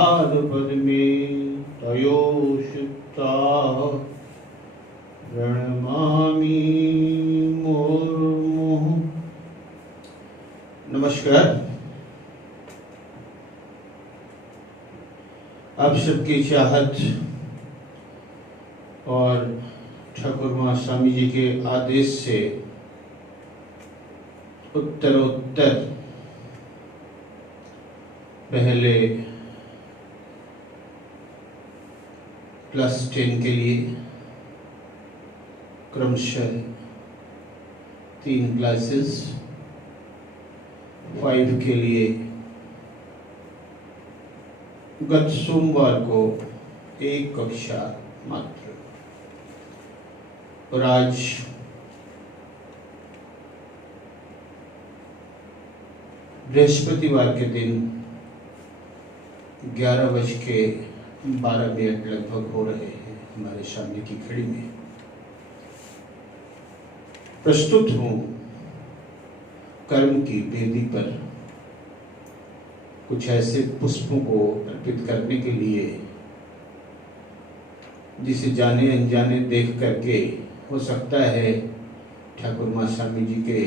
पाद पद्मे तयोषिता प्रणमामि मुर्मुः। नमस्कार। आप सबकी चाहत और ठाकुर माँ स्वामी जी के आदेश से उत्तरोत्तर पहले +10 के लिए क्रमशः 3 क्लासेस, 5 के लिए गत सोमवार को 1 कक्षा मात्र, और आज बृहस्पतिवार के दिन 11:12 लगभग हो रहे हैं हमारे सामने की घड़ी में। प्रस्तुत हूँ कर्म की वेदी पर कुछ ऐसे पुष्पों को अर्पित करने के लिए जिसे जाने अनजाने देख करके हो सकता है ठाकुर माँ स्वामी जी के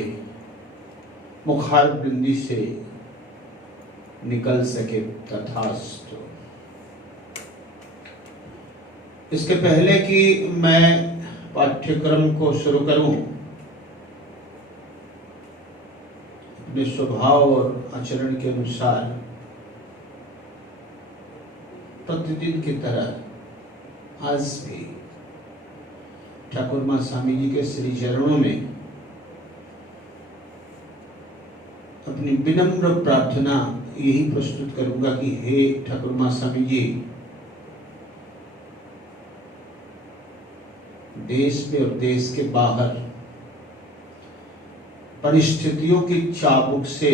मुखार बिंदी से निकल सके, तथास्तु। इसके पहले कि मैं पाठ्यक्रम को शुरू करूं, अपने स्वभाव और आचरण के अनुसार प्रतिदिन की तरह आज भी ठाकुर माँ स्वामी जी के श्री चरणों में अपनी विनम्र प्रार्थना यही प्रस्तुत करूंगा कि हे ठाकुर माँ स्वामी जी, देश में और देश के बाहर परिस्थितियों की चाबुक से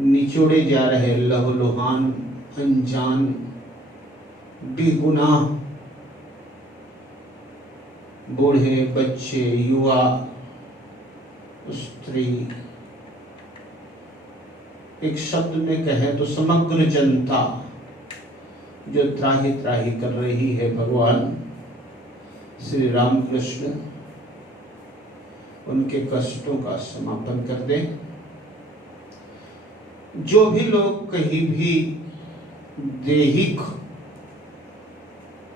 निचोड़े जा रहे लहूलुहान, अनजान, बेगुनाह बूढ़े, बच्चे, युवा, स्त्री, एक शब्द में कहें तो समग्र जनता जो त्राही त्राही कर रही है, भगवान श्री रामकृष्ण उनके कष्टों का समापन कर दे। जो भी लोग कहीं भी दैहिक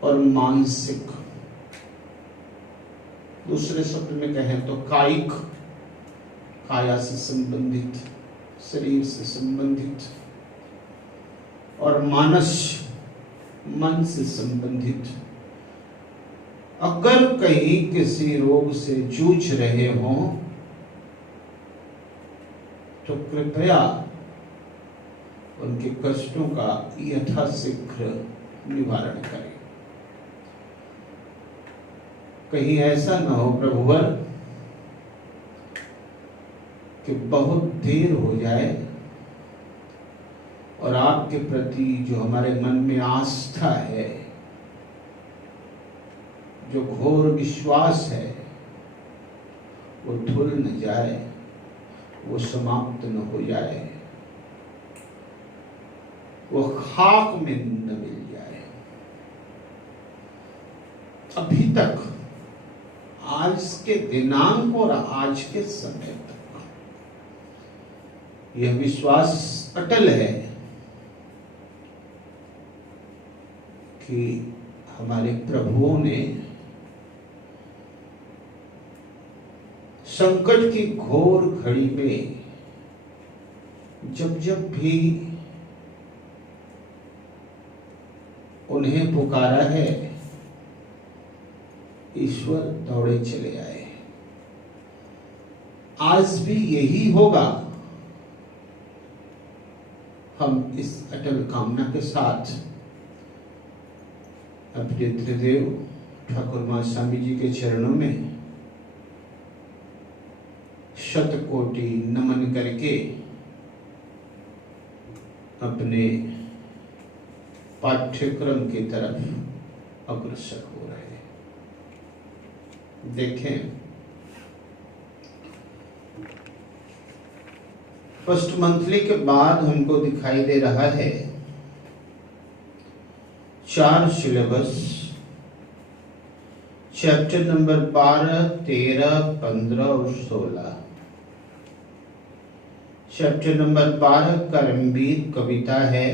और मानसिक, दूसरे शब्द में कहें तो कायिक, काया से संबंधित, शरीर से संबंधित, और मानस, मन से संबंधित, अगर कहीं किसी रोग से जूझ रहे हों तो कृपया उनके कष्टों का यथाशीघ्र निवारण करें। कहीं ऐसा न हो प्रभुवर कि बहुत देर हो जाए और आपके प्रति जो हमारे मन में आस्था है, जो घोर विश्वास है, वो धुल न जाए, वो समाप्त न हो जाए, वो खाक में न मिल जाए। अभी तक, आज के दिनांक और आज के समय तक यह विश्वास अटल है कि हमारे प्रभुओं ने संकट की घोर घड़ी में जब जब भी उन्हें पुकारा है, ईश्वर दौड़े चले आए। आज भी यही होगा। हम इस अटल कामना के साथ अपने त्रिदेव ठाकुर माँ स्वामी जी के चरणों में शतकोटि नमन करके अपने पाठ्यक्रम की तरफ अग्रसर हो रहे हैं। देखें, फर्स्ट मंथली के बाद हमको दिखाई दे रहा है 4 सिलेबस, चैप्टर नंबर 12, 13, 15 और 16। चैप्टर नंबर 12 कर्मवीर कविता है,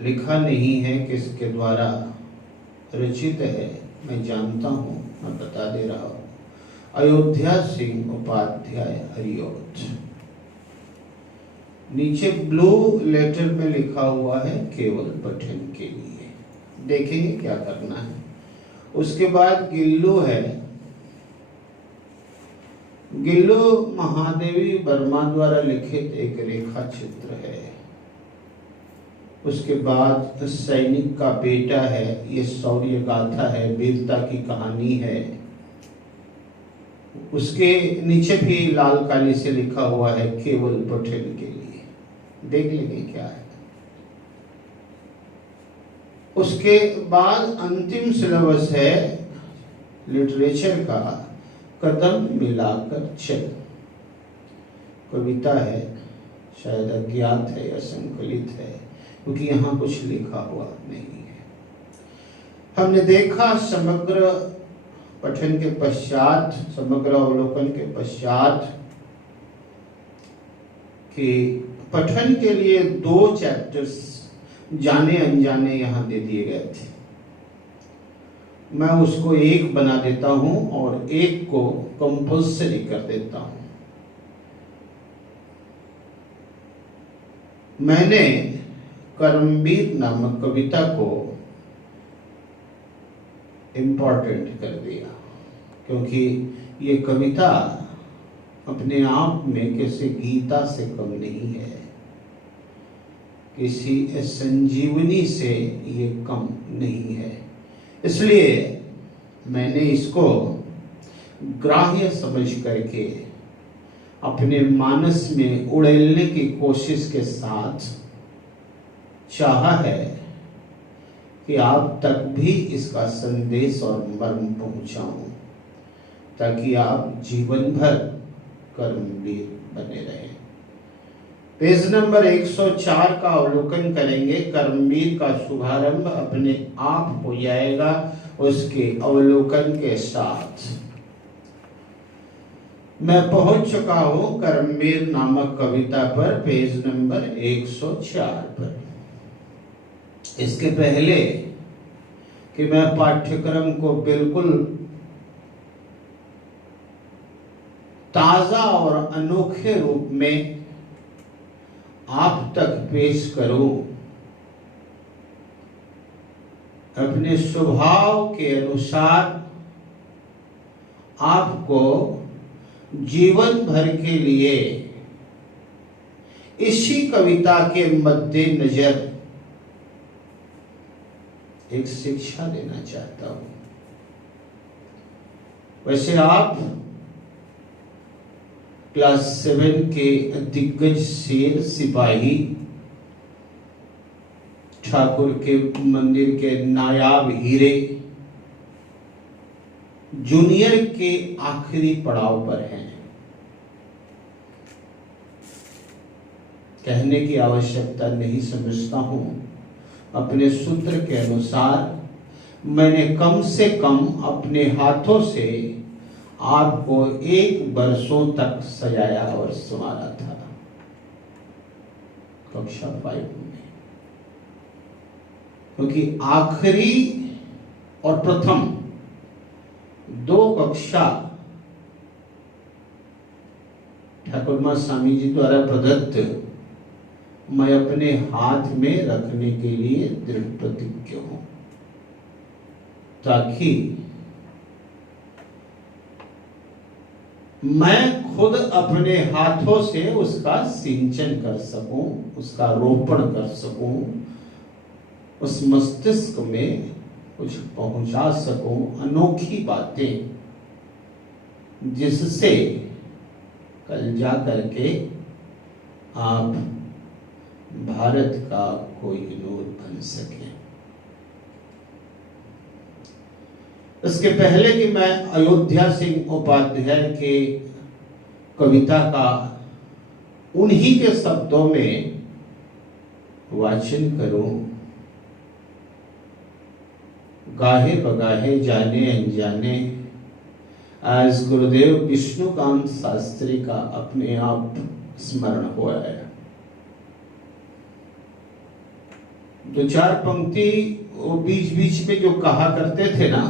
लिखा नहीं है किसके द्वारा रचित है, मैं जानता हूं, मैं बता दे रहा हूं। अयोध्या सिंह उपाध्याय हरिओत। नीचे ब्लू लेटर में लिखा हुआ है केवल पठन के लिए। देखेंगे क्या करना है। उसके बाद गिल्लू है, गिल्लू महादेवी वर्मा द्वारा लिखित एक रेखा चित्र है। उसके बाद सैनिक का बेटा है, ये शौर्य गाथा है, वीरता की कहानी है। उसके नीचे भी लाल काली से लिखा हुआ है केवल पठन के लिए। देख लेंगे क्या है। उसके बाद अंतिम सिलेबस है लिटरेचर का, कदम मिलाकर चल। कविता है, शायद अज्ञात है या संकलित है, क्योंकि यहाँ कुछ लिखा हुआ नहीं है। हमने देखा समग्र पठन के पश्चात, समग्र अवलोकन के पश्चात कि पठन के लिए 2 चैप्टर्स जाने अनजाने यहाँ दे दिए गए थे। मैं उसको 1 बना देता हूं और 1 को कंपल्सरी कर देता हूं। मैंने कर्मवीर नामक कविता को इम्पोर्टेंट कर दिया, क्योंकि ये कविता अपने आप में किसी गीता से कम नहीं है, किसी संजीवनी से ये कम नहीं है। इसलिए मैंने इसको ग्राह्य समझ करके अपने मानस में उड़ेलने की कोशिश के साथ चाहा है कि आप तक भी इसका संदेश और मर्म पहुंचाऊं, ताकि आप जीवन भर कर्मवीर बने रहें। पेज नंबर 104 का अवलोकन करेंगे। कर्मवीर का शुभारंभ अपने आप हो जाएगा उसके अवलोकन के साथ। मैं पहुंच चुका हूं कर्मवीर नामक कविता पर, पेज नंबर 104 पर। इसके पहले कि मैं पाठ्यक्रम को बिल्कुल ताजा और अनोखे रूप में आप तक पेश करूं, अपने स्वभाव के अनुसार आपको जीवन भर के लिए इसी कविता के मद्देनजर एक शिक्षा देना चाहता हूं। वैसे आप क्लास 7 के दिग्गज शेर सिपाही, ठाकुर के मंदिर के नायाब हीरे, जूनियर के आखिरी पड़ाव पर हैं। कहने की आवश्यकता नहीं समझता हूं। अपने सूत्र के अनुसार मैंने कम से कम अपने हाथों से आपको 1 वर्षों तक सजाया और संवारा था कक्षा 5 में, क्योंकि आखिरी और प्रथम 2 कक्षा ठाकुर मां स्वामी जी द्वारा प्रदत्त मैं अपने हाथ में रखने के लिए दृढ़ प्रतिज्ञ हूं, ताकि मैं खुद अपने हाथों से उसका सिंचन कर सकूं, उसका रोपण कर सकूं, उस मस्तिष्क में कुछ पहुंचा सकूं, अनोखी बातें, जिससे कल जा करके आप भारत का कोई नूर बन सके। इसके पहले कि मैं अयोध्या सिंह उपाध्याय के कविता का उन्हीं के शब्दों में वाचन करूं, गाहे बगाहे जाने अनजाने आज गुरुदेव विष्णुकांत शास्त्री का अपने आप स्मरण हुआ है। जो चार पंक्ति वो बीच बीच में जो कहा करते थे ना,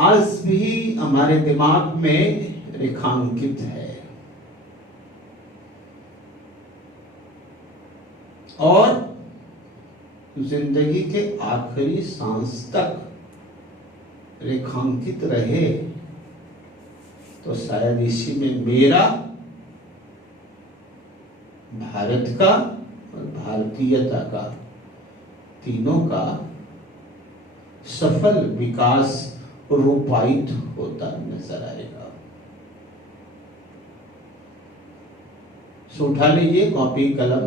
आज भी हमारे दिमाग में रेखांकित है और जिंदगी के आखिरी सांस तक रेखांकित रहे तो शायद इसी में मेरा, भारत का और भारतीयता का, तीनों का सफल विकास रूपायित होता नजर आएगा। सो उठा लीजिए कॉपी कलम,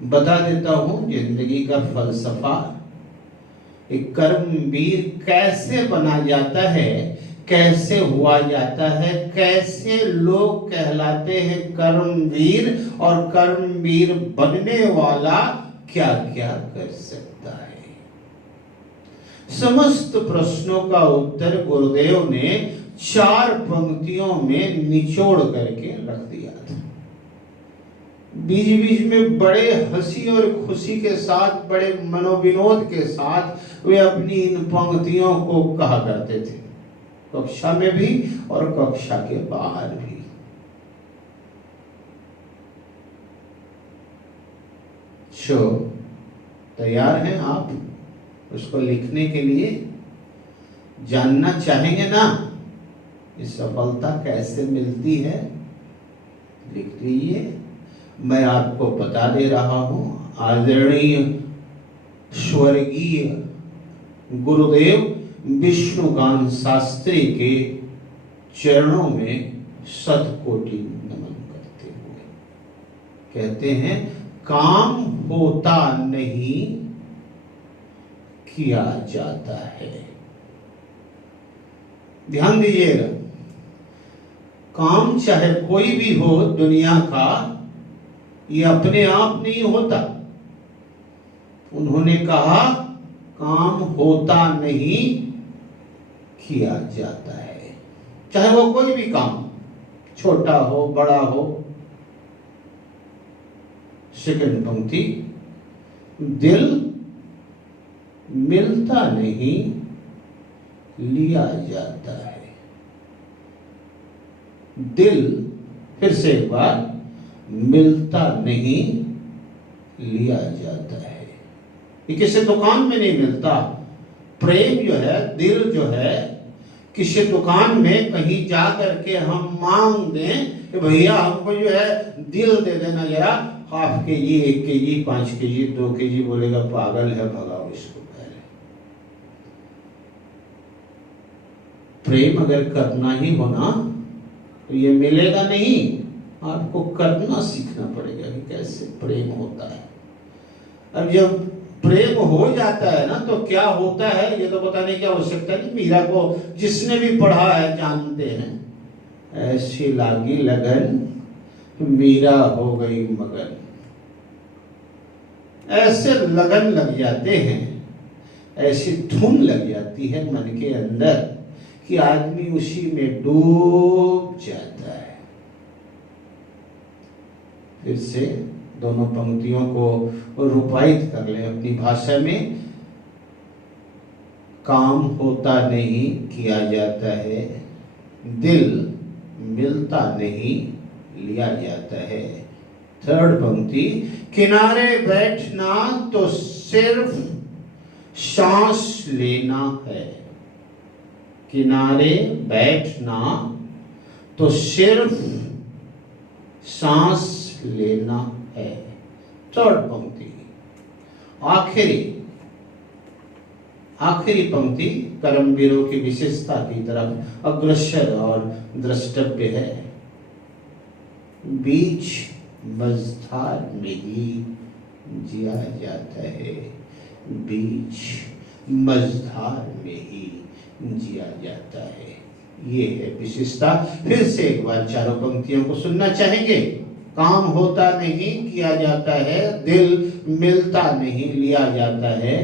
बता देता हूं जिंदगी का फलसफा। एक कर्मवीर कैसे बना जाता है, कैसे हुआ जाता है, कैसे लोग कहलाते हैं कर्मवीर, और कर्मवीर बनने वाला क्या क्या कर सकता है। समस्त प्रश्नों का उत्तर गुरुदेव ने 4 पंक्तियों में निचोड़ करके रख दिया था। बीच बीच में बड़े हंसी और खुशी के साथ, बड़े मनोविनोद के साथ वे अपनी इन पंक्तियों को कहा करते थे, कक्षा में भी और कक्षा के बाहर भी। तैयार हैं आप उसको लिखने के लिए? जानना चाहेंगे ना ये सफलता कैसे मिलती है? लिख लीजिए। मैं आपको बता दे रहा हूं, आदरणीय स्वर्गीय गुरुदेव विष्णुकांत शास्त्री के चरणों में शतकोटि नमन करते हुए कहते हैं, काम होता नहीं किया जाता है। ध्यान दीजिएगा, काम चाहे कोई भी हो दुनिया का, ये अपने आप नहीं होता। उन्होंने कहा काम होता नहीं किया जाता है, चाहे वो कोई भी काम, छोटा हो बड़ा हो। सेकंड पंक्ति, दिल मिलता नहीं लिया जाता है। दिल, फिर से एक बार, मिलता नहीं लिया जाता है। ये किसी दुकान में नहीं मिलता। प्रेम जो है, दिल जो है, किसी दुकान में कहीं जा करके हम मांग दें कि भैया हमको जो है दिल दे देना जरा, 1/2 केजी, 1 केजी, 5 केजी, 2 केजी, बोलेगा पागल है, भगाओ इसको। पहले प्रेम अगर करना ही होना तो ये मिलेगा नहीं, आपको करना सीखना पड़ेगा कि कैसे प्रेम होता है। अब जब प्रेम हो जाता है ना तो क्या होता है ये तो बताने की आवश्यकता नहीं। मीरा को जिसने भी पढ़ा है जानते हैं, ऐसी लागी लगन मीरा हो गई मगन। ऐसे लगन लग जाते हैं, ऐसी धुन लग जाती है मन के अंदर कि आदमी उसी में डूब जाता है। फिर से दोनों पंक्तियों को रूपायित कर ले अपनी भाषा में। काम होता नहीं किया जाता है, दिल मिलता नहीं लिया जाता है। थर्ड पंक्ति, किनारे बैठना तो सिर्फ सांस लेना है। किनारे बैठना तो सिर्फ सांस लेना है। थर्ड पंक्ति, आखिरी पंक्ति कर्मवीरों की विशेषता की तरफ अग्रसर और द्रष्टव्य है। बीच मझधार में ही जिया जाता है, बीच मझधार में ही जिया जाता है। ये है विशेषता। फिर से एक बार चारों पंक्तियों को सुनना चाहेंगे? काम होता नहीं किया जाता है, दिल मिलता नहीं लिया जाता है,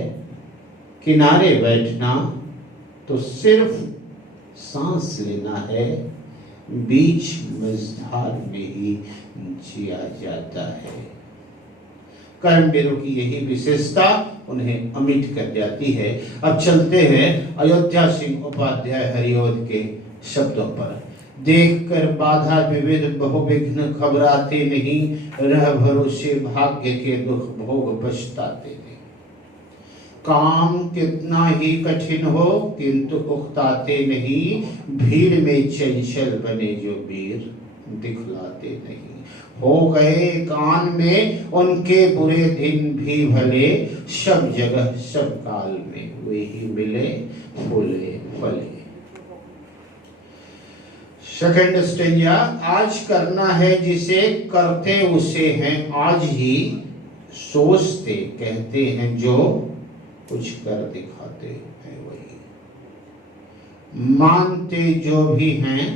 किनारे बैठना तो सिर्फ सांस लेना है, बीच मझधार में ही जिया जाता है। कर्मवीरों की यही विशेषता उन्हें अमिट कर जाती है। अब चलते हैं अयोध्या सिंह उपाध्याय हरिओद के शब्दों पर। देखकर बाधा विविध बहुविघ्न घबराते नहीं, रह भरोसे भाग्य के दुख भोग पछताते नहीं। काम कितना ही कठिन हो किंतु उकताते नहीं, भीड़ में चंचल बने जो वीर दिखलाते नहीं। हो गए कान में उनके बुरे दिन भी भले, सब जगह सब काल में वे ही मिले फूले फले। सेकंड स्टेंजा, आज करना है जिसे करते उसे हैं आज ही, सोचते कहते हैं जो कुछ कर दिखाते हैं वही। मानते जो भी हैं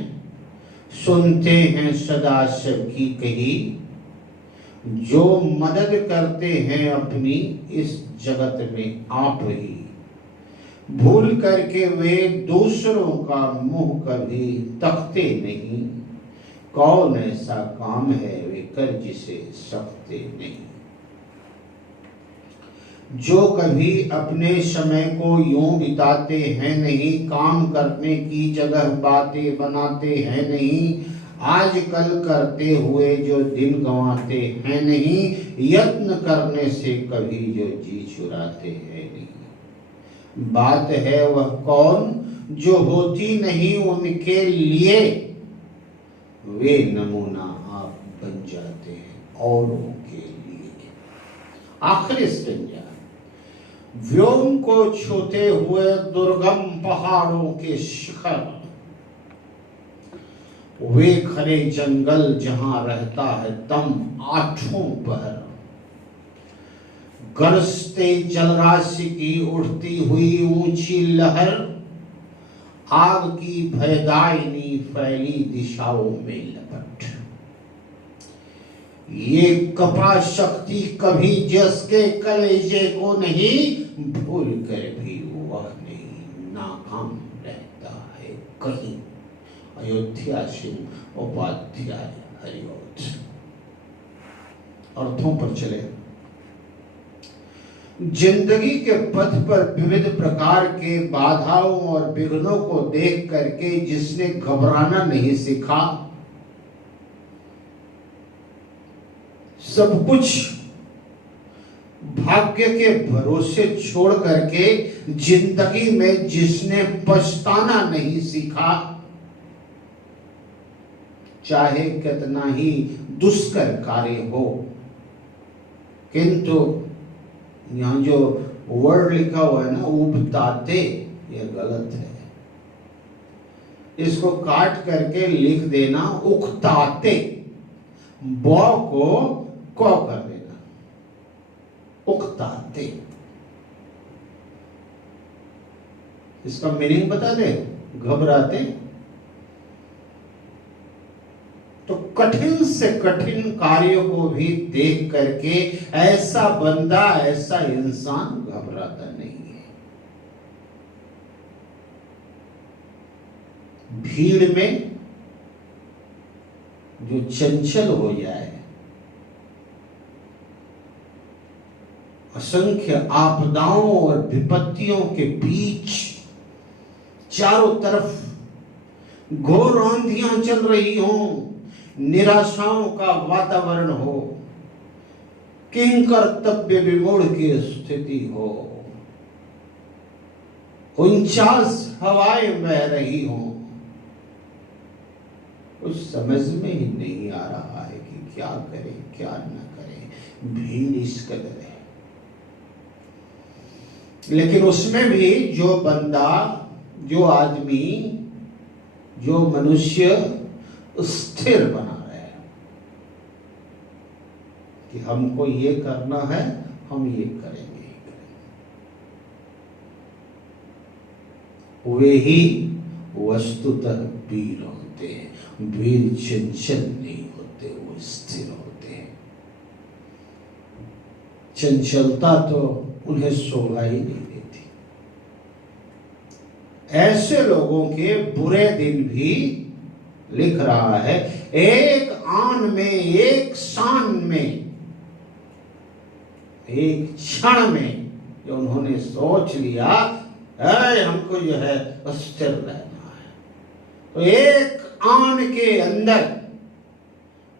सुनते हैं सदा सबकी कही, जो मदद करते हैं अपनी इस जगत में आप ही। भूल करके वे दूसरों का मुंह कभी तकते नहीं, कौन ऐसा काम है वे कर जिसे सकते नहीं। जो कभी अपने समय को यूं बिताते हैं नहीं, काम करने की जगह बातें बनाते हैं नहीं, आजकल करते हुए जो दिन गंवाते हैं नहीं, यत्न करने से कभी जो जी चुराते हैं नहीं। बात है वह कौन जो होती नहीं उनके लिए, वे नमूना आप बन जाते हैं औरों के लिए। आखिरी स्टेंजा, व्योम को छूते हुए दुर्गम पहाड़ों के शिखर, वे घने जंगल जहां रहता है दम आठों पहर। गरजते जलराशि की उठती हुई ऊंची लहर, आग की भयदायिनी फैली दिशाओं में लपट। ये कपा शक्ति कभी जिसके कलेजे को नहीं, भूल कर भी वह नहीं नाकाम रहता है कहीं। अयोध्या सिंह उपाध्याय हरिओद। अर्थों पर चले। जिंदगी के पथ पर विविध प्रकार के बाधाओं और विघ्नों को देख करके जिसने घबराना नहीं सीखा, सब कुछ भाग्य के भरोसे छोड़ करके जिंदगी में जिसने पछताना नहीं सीखा, चाहे कितना ही दुष्कर कार्य हो, किंतु यहां जो वर्ड लिखा हुआ है ना उबताते, ये गलत है। इसको काट करके लिख देना उकताते, बौ को क कर देना, उकताते। इसका मीनिंग बता दे, घबराते। तो कठिन से कठिन कार्यों को भी देख करके ऐसा बंदा, ऐसा इंसान घबराता नहीं है। भीड़ में जो चंचल हो जाए, असंख्य आपदाओं और विपत्तियों के बीच चारों तरफ घोर आंधियां चल रही हों, निराशाओं का वातावरण हो, किंकर्तव्य विमूढ़ की स्थिति हो, 49 हवाएं बह रही हो, कुछ समझ में ही नहीं आ रहा है कि क्या करें क्या न करें। भीड़ इस कदर है, लेकिन उसमें भी जो बंदा, जो आदमी, जो मनुष्य स्थिर बना रहे कि हमको ये करना है, हम ये करेंगे, वे ही वस्तुतः वीर होते हैं। वीर चंचल नहीं होते, वो स्थिर होते हैं। चंचलता तो उन्हें शोभा ही नहीं देती। ऐसे लोगों के बुरे दिन भी लिख रहा है, एक आन में, एक शान में, एक क्षण में जो उन्होंने सोच लिया हमको जो है स्थिर रहना है, तो एक आन के अंदर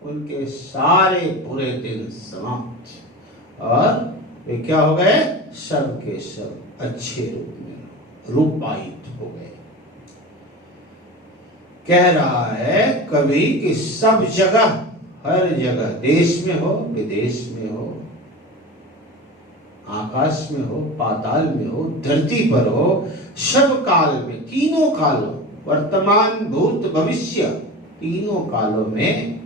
उनके सारे बुरे दिन समाप्त और वे क्या हो गए, सब के सब अच्छे रूप में रूपायित हो गए। कह रहा है कवि कि सब जगह, हर जगह, देश में हो, विदेश में हो, आकाश में हो, पाताल में हो, धरती पर हो, सब काल में, तीनों कालों, वर्तमान, भूत, भविष्य, तीनों कालों में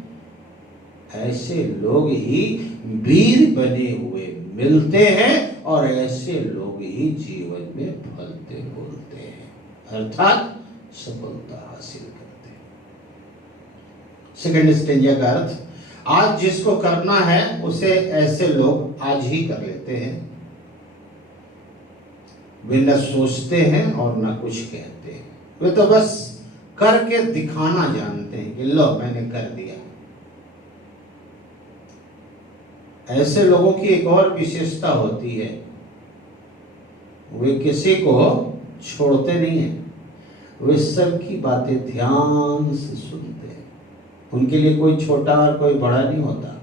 ऐसे लोग ही वीर बने हुए मिलते हैं और ऐसे लोग ही जीवन में फलते बोलते हैं, अर्थात सफलता हासिल करते हैं। सेकंड स्टेंजा का अर्थ, आज जिसको करना है उसे ऐसे लोग आज ही कर लेते हैं। वे न सोचते हैं और न कुछ कहते हैं, वे तो बस करके दिखाना जानते हैं कि लो मैंने कर दिया। ऐसे लोगों की एक और विशेषता होती है, वे किसी को छोड़ते नहीं हैं, वे सबकी बातें ध्यान से सुनते हैं। उनके लिए कोई छोटा और कोई बड़ा नहीं होता।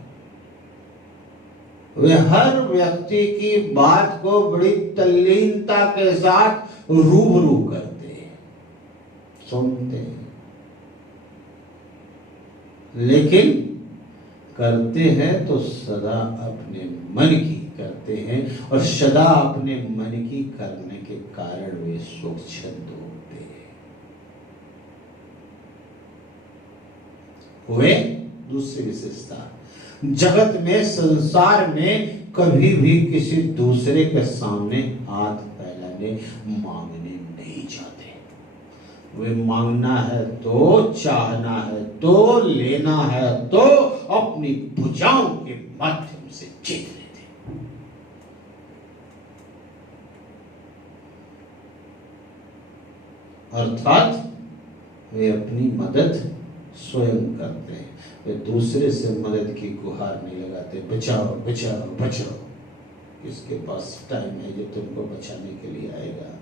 वे हर व्यक्ति की बात को बड़ी तल्लीनता के साथ रूबरू करते हैं, सुनते हैं, लेकिन करते हैं तो सदा अपने मन की करते हैं और सदा अपने मन की करने के कारण वे स्वच्छंद होते हैं। वे दूसरी विशेषता, जगत में, संसार में कभी भी किसी दूसरे के सामने हाथ फैलाने, मांगने नहीं चाहते। वे मांगना है तो, चाहना है तो, लेना है तो अपनी भुजाओं के माध्यम से जीत लेते। अर्थात वे अपनी मदद स्वयं करते हैं, वे दूसरे से मदद की गुहार नहीं लगाते, बचाओ बचाओ बचाओ। किसके पास टाइम है जो तुमको बचाने के लिए आएगा।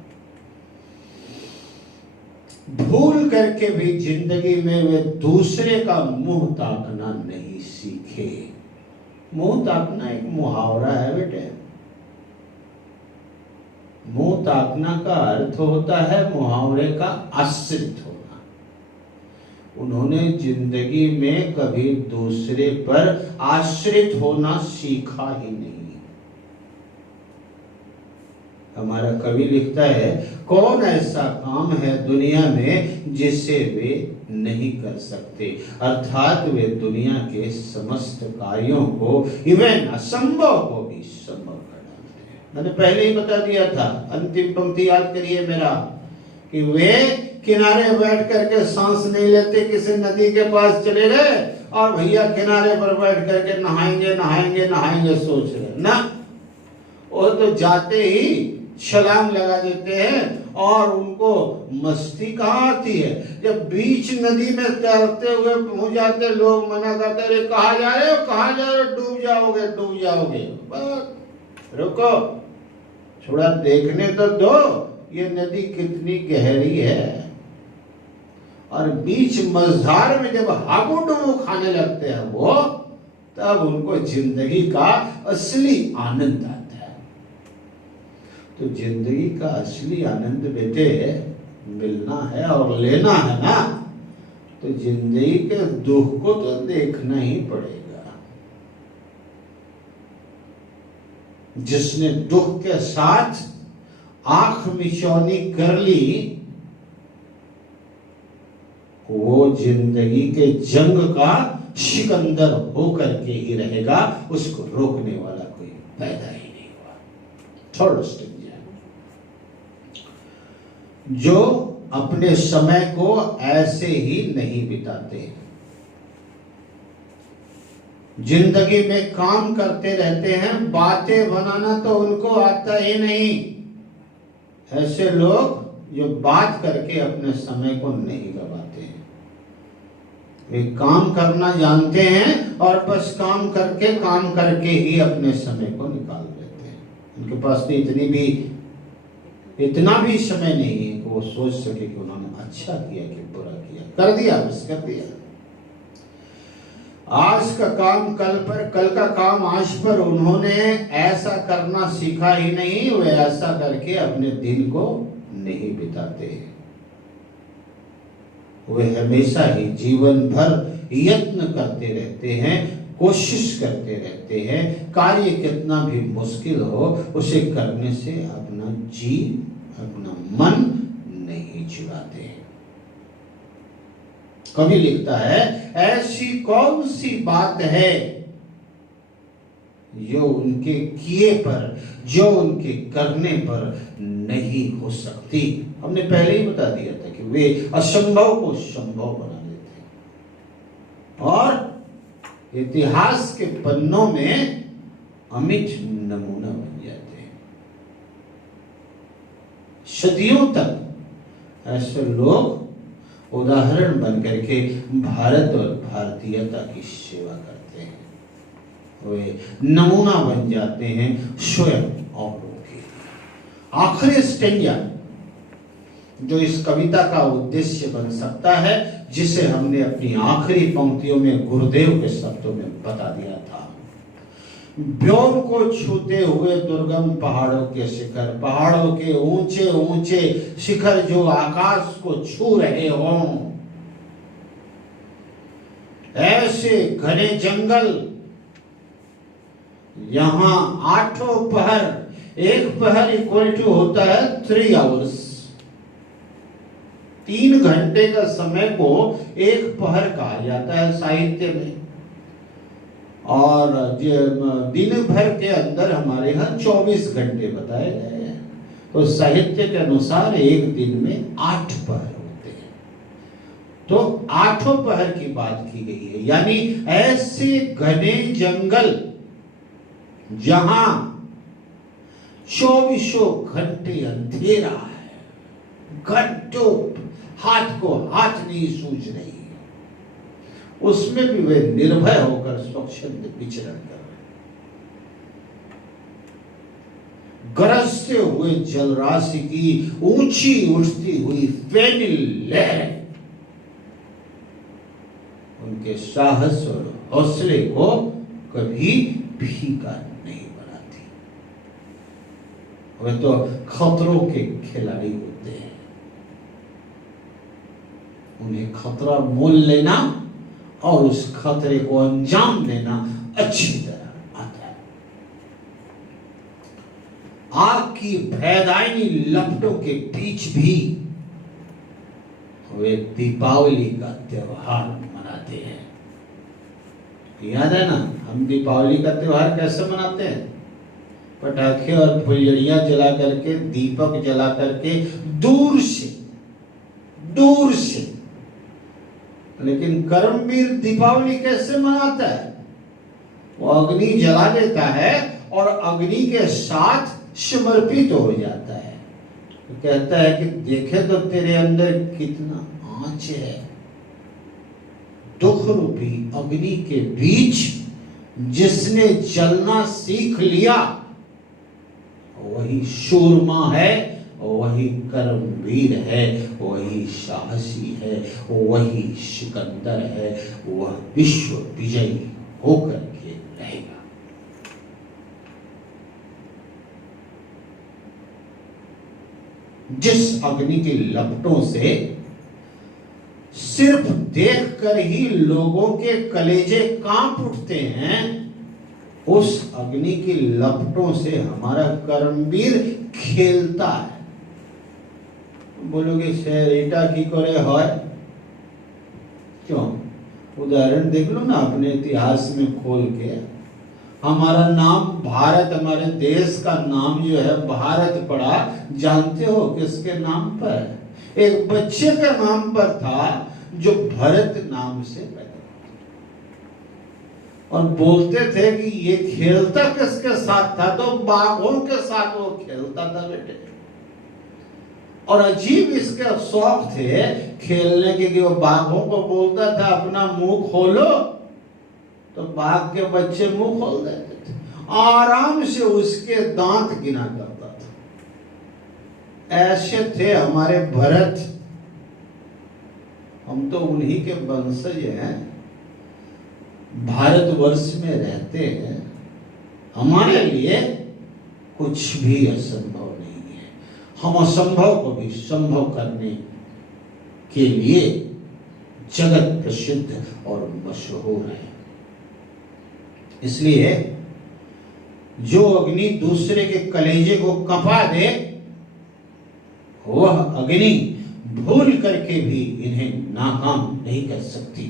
भूल करके भी जिंदगी में वे दूसरे का मुंह ताकना नहीं सीखे। मुंह ताकना एक मुहावरा है बेटे। मुंह ताकना का अर्थ होता है मुहावरे का आश्रित होना। उन्होंने जिंदगी में कभी दूसरे पर आश्रित होना सीखा ही नहीं। हमारा कवि लिखता है, कौन ऐसा काम है दुनिया में जिसे वे नहीं कर सकते, अर्थात वे दुनिया के समस्त कार्यों को, इवन असंभव को भी संभव कर डालते हैं। मैंने पहले ही बता दिया था, अंतिम पंक्ति याद करिए मेरा, कि वे किनारे बैठ करके सांस नहीं लेते, किसी नदी के पास चले गए और भैया किनारे पर बैठ करके नहाएंगे नहाएंगे नहाएंगे सोच रहे ना, वो तो जाते ही छलांग लगा देते हैं और उनको मस्ती कहाँ आती है। जब बीच नदी में तैरते हुए पहुंच जाते, लोग मना करते, अरे कहाँ जा रहे हो, कहाँ जा रहे हो, डूब जाओगे डूब जाओगे। बस रुको, थोड़ा देखने तो दो ये नदी कितनी गहरी है। और बीच मझधार में जब हाबू-डुबू खाने लगते हैं वो, तब उनको जिंदगी का असली आनंद आता है। तो जिंदगी का असली आनंद बेटे मिलना है और लेना है ना, तो जिंदगी के दुख को तो देखना ही पड़ेगा। जिसने दुख के साथ आंख मिचौनी कर ली, वो जिंदगी के जंग का सिकंदर होकर के ही रहेगा, उसको रोकने वाला कोई पैदा ही नहीं हुआ। थर्ड स्टेज, जो अपने समय को ऐसे ही नहीं बिताते। जिंदगी में काम करते रहते हैं, बातें बनाना तो उनको आता ही नहीं। ऐसे लोग जो बात करके अपने समय को नहीं गवाते हैं, वे काम करना जानते हैं और बस काम करके ही अपने समय को निकाल देते हैं। उनके पास तो इतना भी समय नहीं है कि वो सोच सके कि उन्होंने अच्छा किया कि बुरा किया। कर दिया, बस कर दिया। आज का काम कल पर, कल का काम आज पर। उन्होंने ऐसा करना सीखा ही नहीं, वे ऐसा करके अपने दिन को नहीं बिताते। वे हमेशा ही जीवन भर यत्न करते रहते हैं, कोशिश करते रहते हैं। कार्य कितना भी मुश्किल हो, उसे करने से अपना मन नहीं छुड़ाते। कवि लिखता है, ऐसी कौन सी बात है जो उनके किए पर, जो उनके करने पर नहीं हो सकती। हमने पहले ही बता दिया था कि वे असंभव को संभव बना देते हैं और इतिहास के पन्नों में अमिट नमूना बन जाते हैं। सदियों तक ऐसे लोग उदाहरण बनकर के भारत और भारतीयता की सेवा करते हैं। वे नमूना बन जाते हैं स्वयं औरों के। आखिरी स्टेंजा जो इस कविता का उद्देश्य बन सकता है, जिसे हमने अपनी आखिरी पंक्तियों में गुरुदेव के शब्दों में बता दिया था। व्योम को छूते हुए दुर्गम पहाड़ों के शिखर, पहाड़ों के ऊंचे ऊंचे शिखर जो आकाश को छू रहे हों, ऐसे घने जंगल, यहां 8 पहर, एक पहर इक्वल टू होता है 3 आवर्स। 3 घंटे का समय को एक पहर कहा जाता है साहित्य में। और दिन भर के अंदर हमारे यहाँ 24 घंटे बताए गए हैं। तो साहित्य के अनुसार एक दिन में 8 पहर होते हैं। तो 8 पहर की बात की गई है, यानी ऐसे घने जंगल जहां 24 घंटे अंधेरा है, घंटों हाथ को हाथ नहीं सूझ रही, उसमें भी वे निर्भय होकर स्वच्छंद विचरण कर रहे। गरजते हुए जलराशि की ऊंची उठती हुई फेनिल लहरें उनके साहस और हौसले को कभी फीका नहीं बनाती। वे तो खतरों के खिलाड़ी होते हैं। उन्हें खतरा मोल लेना और उस खतरे को अंजाम देना अच्छी तरह आता है। आग की भयदायनी लपटों के बीच भी वे दीपावली का त्योहार मनाते हैं। याद है ना, हम दीपावली का त्योहार कैसे मनाते हैं? पटाखे और फुलझड़ियां जला करके, दीपक जला करके, दूर से। लेकिन कर्मवीर दीपावली कैसे मनाता है? वो अग्नि जला देता है और अग्नि के साथ समर्पित हो जाता है। तो कहता है कि देखे तो तेरे अंदर कितना आंच है। दुख रूपी अग्नि के बीच जिसने जलना सीख लिया वही शूरमा है, वही कर्मवीर है, वही साहसी है, वही सिकंदर है, वह विश्व विजयी होकर के रहेगा। जिस अग्नि की लपटों से सिर्फ देखकर ही लोगों के कलेजे कांप उठते हैं, उस अग्नि की लपटों से हमारा कर्मवीर खेलता है। बोलोगे सेरिटा की करे है क्यों? उदाहरण देख लो ना अपने इतिहास में खोल के। हमारा नाम भारत, हमारे देश का नाम जो है भारत पड़ा, जानते हो किसके नाम पर? एक बच्चे के नाम पर था जो भरत नाम से पैदा और बोलते थे कि ये खेलता किसके साथ था, तो बाघों के साथ वो खेलता था बेटे। और अजीब इसके शौक थे खेलने के कि वो बाघों को बोलता था अपना मुंह खोलो, तो बाघ के बच्चे मुंह खोल देते थे, आराम से उसके दांत गिना करता था। ऐसे थे हमारे भरत। हम तो उन्हीं के वंशज हैं, भारतवर्ष में रहते हैं, हमारे लिए कुछ भी असंभव नहीं है। हम असंभव को भी संभव करने के लिए जगत प्रसिद्ध और मशहूर है। इसलिए जो अग्नि दूसरे के कलेजे को कपा दे, वह अग्नि भूल करके भी इन्हें नाकाम नहीं कर सकती,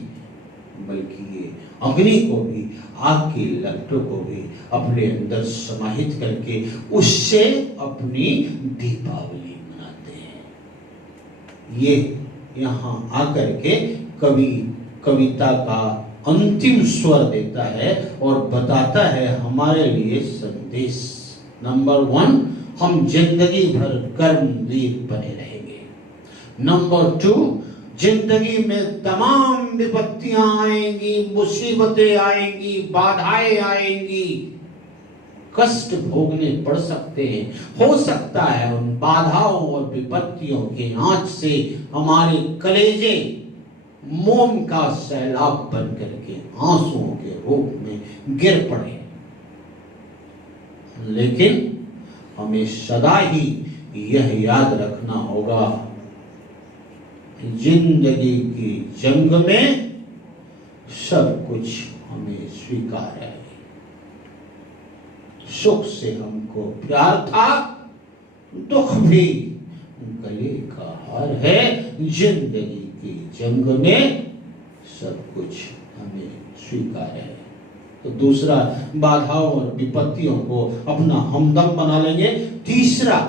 बल्कि ये अग्नि को भी, आग की लपटों को भी अपने अंदर समाहित करके उससे अपनी दीपावली मनाते हैं। ये यहाँ आकर के कवि कविता का अंतिम स्वर देता है और बताता है हमारे लिए संदेश। नंबर 1, हम जिंदगी भर कर्मवीर बने रहेंगे। नंबर 2, जिंदगी में तमाम विपत्तियां आएंगी, मुसीबतें आएंगी, बाधाएं आएंगी, कष्ट भोगने पड़ सकते हैं। हो सकता है उन बाधाओं और विपत्तियों के आंच से हमारे कलेजे मोम का सैलाब बन करके आंसुओं के रूप में गिर पड़े, लेकिन हमें सदा ही यह याद रखना होगा, जिंदगी की जंग में सब कुछ हमें स्वीकार है। सुख से हमको प्यार था, दुख भी गले का हार है। जिंदगी की जंग में सब कुछ हमें स्वीकार है। तो दूसरा, बाधाओं और विपत्तियों को अपना हमदम बना लेंगे। तीसरा,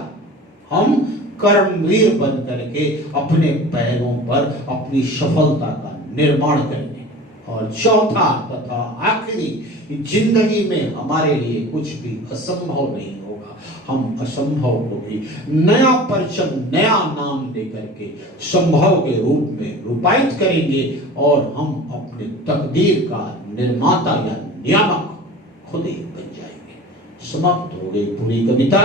हम कर्मवीर बन करके अपने पैरों पर अपनी सफलता का निर्माण करेंगे। और चौथा तथा आखिरी, जिंदगी में हमारे लिए कुछ भी असंभव नहीं होगा। हम असंभव को भी नया परचम, नया नाम दे करके संभव के रूप में रूपायित करेंगे और हम अपने तकदीर का निर्माता या नियामक खुद ही बन जाएंगे। समाप्त हो गई पूरी कविता।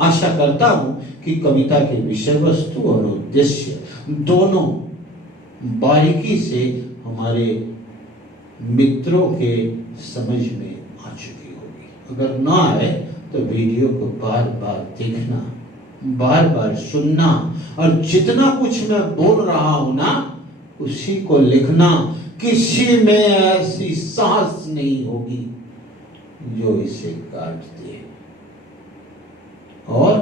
आशा करता हूं कि कविता के विषय वस्तु और उद्देश्य दोनों बारीकी से हमारे मित्रों के समझ में आ चुकी होगी। अगर ना आए तो वीडियो को बार बार देखना, बार बार सुनना, और जितना कुछ मैं बोल रहा हूं ना उसी को लिखना। किसी में ऐसी साहस नहीं होगी जो इसे काट दे, और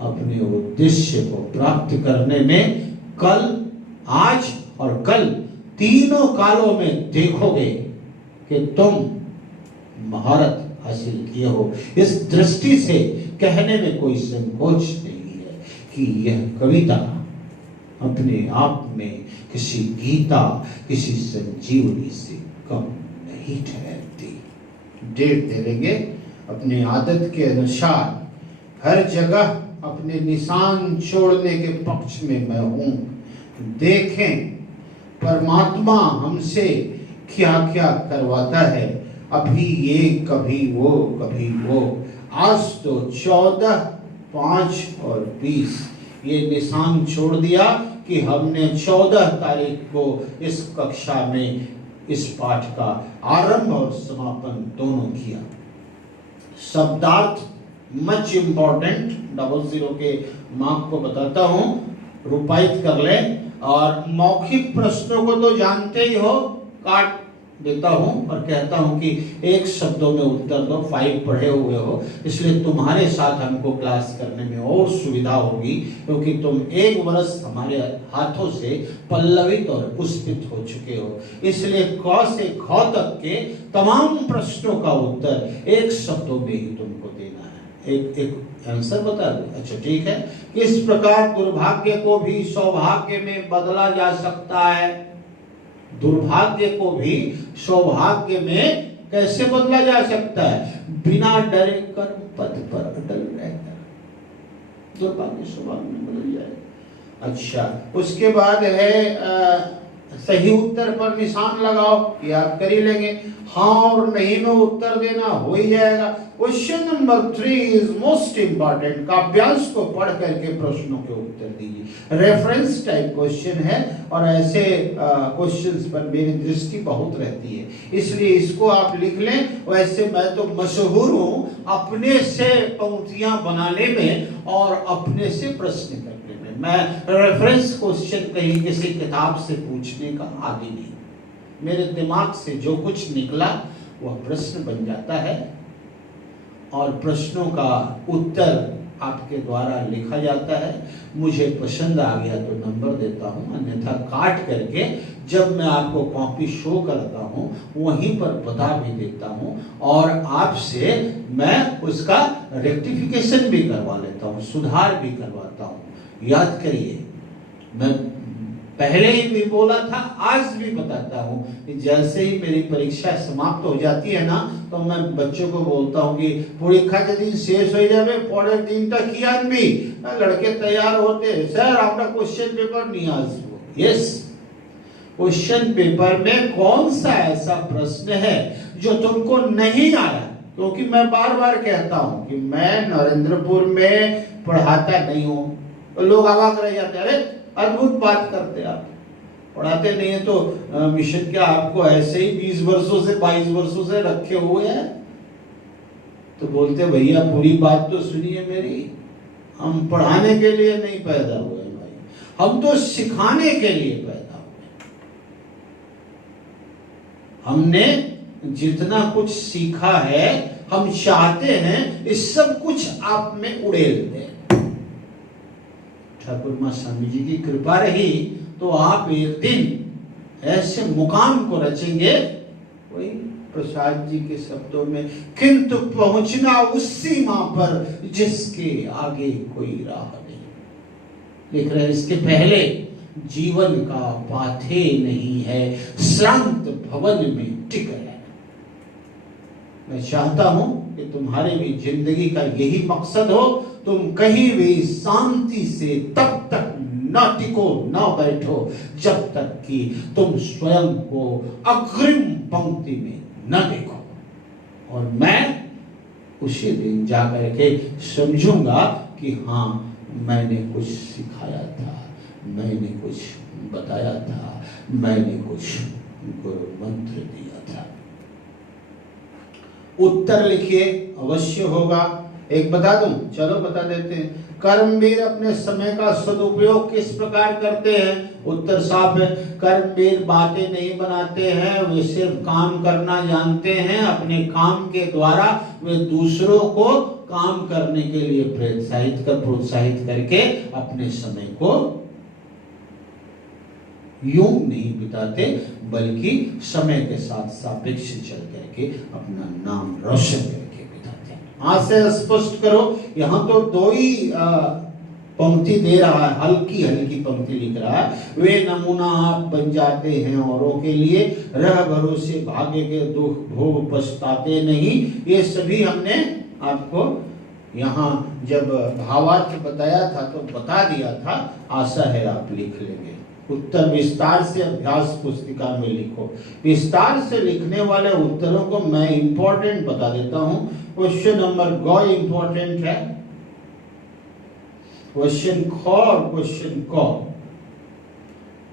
अपने उद्देश्य को प्राप्त करने में कल, आज और कल तीनों कालों में देखोगे कि तुम महारत हासिल किए हो। इस दृष्टि से कहने में कोई संकोच नहीं है कि यह कविता अपने आप में किसी गीता, किसी संजीवनी से कम नहीं ठहरती। डेट दे लेंगे अपने आदत के अनुसार। हर जगह अपने निशान छोड़ने के पक्ष में मैं हूं। देखें परमात्मा हमसे क्या क्या करवाता है। अभी ये, कभी वो, कभी वो। आज तो 14, 5 और 20 ये निशान छोड़ दिया कि हमने 14 तारीख को इस कक्षा में इस पाठ का आरंभ और समापन दोनों किया। शब्दार्थ मच इम्पोर्टेंट, 00 के मार्क को बताता हूं, रूपायित कर ले। और मौखिक प्रश्नों को तो जानते ही हो, काट देता हूं और कहता हूं कि एक शब्दों में उत्तर दो। 5 पढ़े हुए हो, इसलिए तुम्हारे साथ हमको क्लास करने में और सुविधा होगी, क्योंकि तुम 1 वर्ष हमारे हाथों से पल्लवित और पुष्पित हो चुके हो। इसलिए क से ख तक के तमाम प्रश्नों का उत्तर 1 शब्दों में ही तुमको देना है। एक आंसर बता दो। अच्छा ठीक है। किस प्रकार दुर्भाग्य को भी सौभाग्य में बदला जा सकता है? दुर्भाग्य को भी सौभाग्य में कैसे बदला जा सकता है? बिना डरे कर्म पथ पर अटल रहकर दुर्भाग्य स्वभाव में बदल जाए। अच्छा, उसके बाद है सही उत्तर पर निशान लगाओ, ये आप कर ही लेंगे। हाँ और नहीं में उत्तर देना हो ही जाएगा। Question number 3 is most important. काव्यांश को पढ़ करके प्रश्नों के उत्तर दीजिए। रेफरेंस टाइप क्वेश्चन है और ऐसे क्वेश्चंस पर मेरी दृष्टि बहुत रहती है, इसलिए इसको आप लिख लें। वैसे मैं तो मशहूर हूँ अपने से पंक्तियां बनाने में और अपने से प्रश्न करने में। मैं रेफरेंस क्वेश्चन कहीं किसी किताब से पूछने का आदी नहीं। मेरे दिमाग से जो कुछ निकला वह प्रश्न बन जाता है और प्रश्नों का उत्तर आपके द्वारा लिखा जाता है। मुझे पसंद आ गया तो नंबर देता हूं, अन्यथा काट करके जब मैं आपको कॉपी शो करता हूं वहीं पर बता भी देता हूं और आपसे मैं उसका रेक्टिफिकेशन भी करवा लेता हूं, सुधार भी करवाता हूं। याद करिए, मैं पहले ही भी बोला था, आज भी बताता हूं कि जैसे ही मेरी परीक्षा समाप्त हो जाती है ना तो मैं बच्चों को बोलता हूं कि परीक्षा के दिन शेष हो जाए परे दिन तक कियान भी लड़के तैयार होते, सर आपका क्वेश्चन पेपर नहीं आज। यस, क्वेश्चन पेपर में कौन सा ऐसा प्रश्न है जो तुमको नहीं आया? क्योंकि मैं बार बार कहता हूं कि मैं नरेंद्रपुर में पढ़ाता नहीं हूं, तो लोग अवाक रह जाते, अरे अद्भुत बात करते आप, पढ़ाते नहीं है तो मिशन क्या आपको ऐसे ही 20 वर्षों से 22 वर्षों से रखे हुए हैं? तो बोलते भैया पूरी बात तो सुनिए मेरी, हम पढ़ाने के लिए नहीं पैदा हुए भाई, हम तो सिखाने के लिए पैदा हुए। हमने जितना कुछ सीखा है हम चाहते हैं इस सब कुछ आप में उड़ेल दें। ठाकुर मां स्वामी जी की कृपा रही तो आप एक दिन ऐसे मुकाम को रचेंगे, वही प्रसाद जी के शब्दों में, किंतु पहुंचना उस सीमा पर जिसके आगे कोई राह नहीं। लिख रहे इसके पहले जीवन का पाथे नहीं है, शांत भवन में टिक है। मैं चाहता हूं कि तुम्हारे भी जिंदगी का यही मकसद हो, तुम कहीं भी शांति से तब तक न टिको न बैठो जब तक कि तुम स्वयं को अग्रिम पंक्ति में न देखो। और मैं उसी दिन जाकर के समझूंगा कि हाँ मैंने कुछ सिखाया था, मैंने कुछ बताया था, मैंने कुछ गुरु मंत्र दिया था। उत्तर लिखिए, अवश्य होगा। एक बता दूं, चलो बता देते हैं। कर्मवीर अपने समय का सदुपयोग किस प्रकार करते हैं? उत्तर साफ है, कर्मवीर बातें नहीं बनाते हैं, वे सिर्फ काम करना जानते हैं। अपने काम के द्वारा वे दूसरों को काम करने के लिए प्रोत्साहित करके अपने समय को यूं नहीं बिताते, बल्कि समय के साथ सापेक्ष चल करके अपना नाम रोशन करके बिताते हैं। आज से स्पष्ट करो, यहाँ तो दो ही पंक्ति दे रहा है, हल्की हल्की पंक्ति लिख रहा है। वे नमूना आप बन जाते हैं औरों के लिए, रह भरोसे भाग्य के दुख भोग पछताते नहीं। ये सभी हमने आपको यहाँ जब भावार्थ बताया था तो बता दिया था, आशा है आप लिख लेंगे। उत्तर विस्तार से अभ्यास पुस्तिका में लिखो। विस्तार से लिखने वाले उत्तरों को मैं इंपॉर्टेंट बता देता हूं। क्वेश्चन नंबर ग इंपॉर्टेंट है, क्वेश्चन ख और क्वेश्चन क।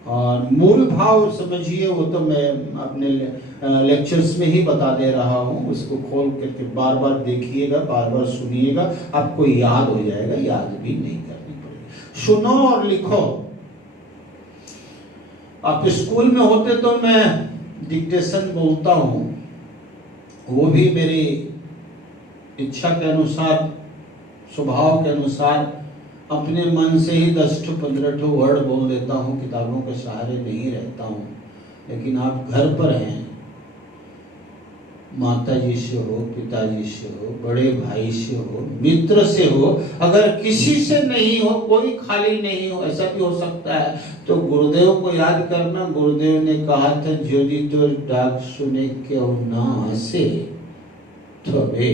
और मूल भाव समझिए, वो तो मैं अपने लेक्चर्स में ही बता दे रहा हूं, उसको खोल करके बार बार देखिएगा, बार बार सुनिएगा, आपको याद हो जाएगा, याद भी नहीं करनी पड़ेगी। सुनो और लिखो। आप स्कूल में होते तो मैं डिक्टेशन बोलता हूं, वो भी मेरी इच्छा के अनुसार, स्वभाव के अनुसार अपने मन से ही 10-15 वर्ड बोल देता हूं, किताबों के सहारे नहीं रहता हूं। लेकिन आप घर पर हैं, माताजी से हो, पिताजी से हो, बड़े भाई से हो, मित्र से हो, अगर किसी से नहीं हो, कोई खाली नहीं हो, ऐसा भी हो सकता है, तो गुरुदेव को याद करना। गुरुदेव ने कहा था, जोदी तो डाक सुने क्यों ना हंसे, तबे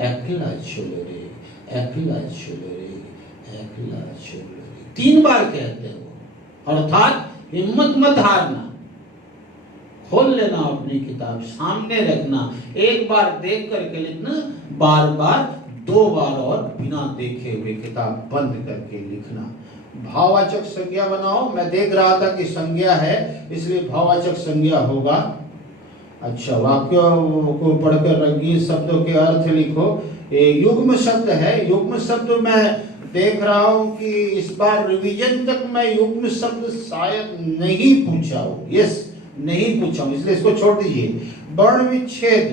एकला चलो रे, एकला चलो रे, एकला चलो रे, 3 बार कहते हो। अर्थात हिम्मत मत हारना, खोल लेना अपनी किताब, सामने रखना, एक बार देख करके लिखना, बार बार 2 बार और बिना देखे हुए किताब बंद करके लिखना। भाववाचक संज्ञा बनाओ। मैं देख रहा था कि संज्ञा है, इसलिए भाववाचक संज्ञा होगा। अच्छा, वाक्यों को पढ़कर रंगीन शब्दों के अर्थ लिखो। ये युग्म शब्द है। युग्म शब्द मैं देख रहा हूं कि इस बार रिवीजन तक मैं युग्म शब्द शायद नहीं पूछा हूं। यस, नहीं पूछा हूं, इसलिए इसको छोड़ दीजिए। वर्ण विच्छेद,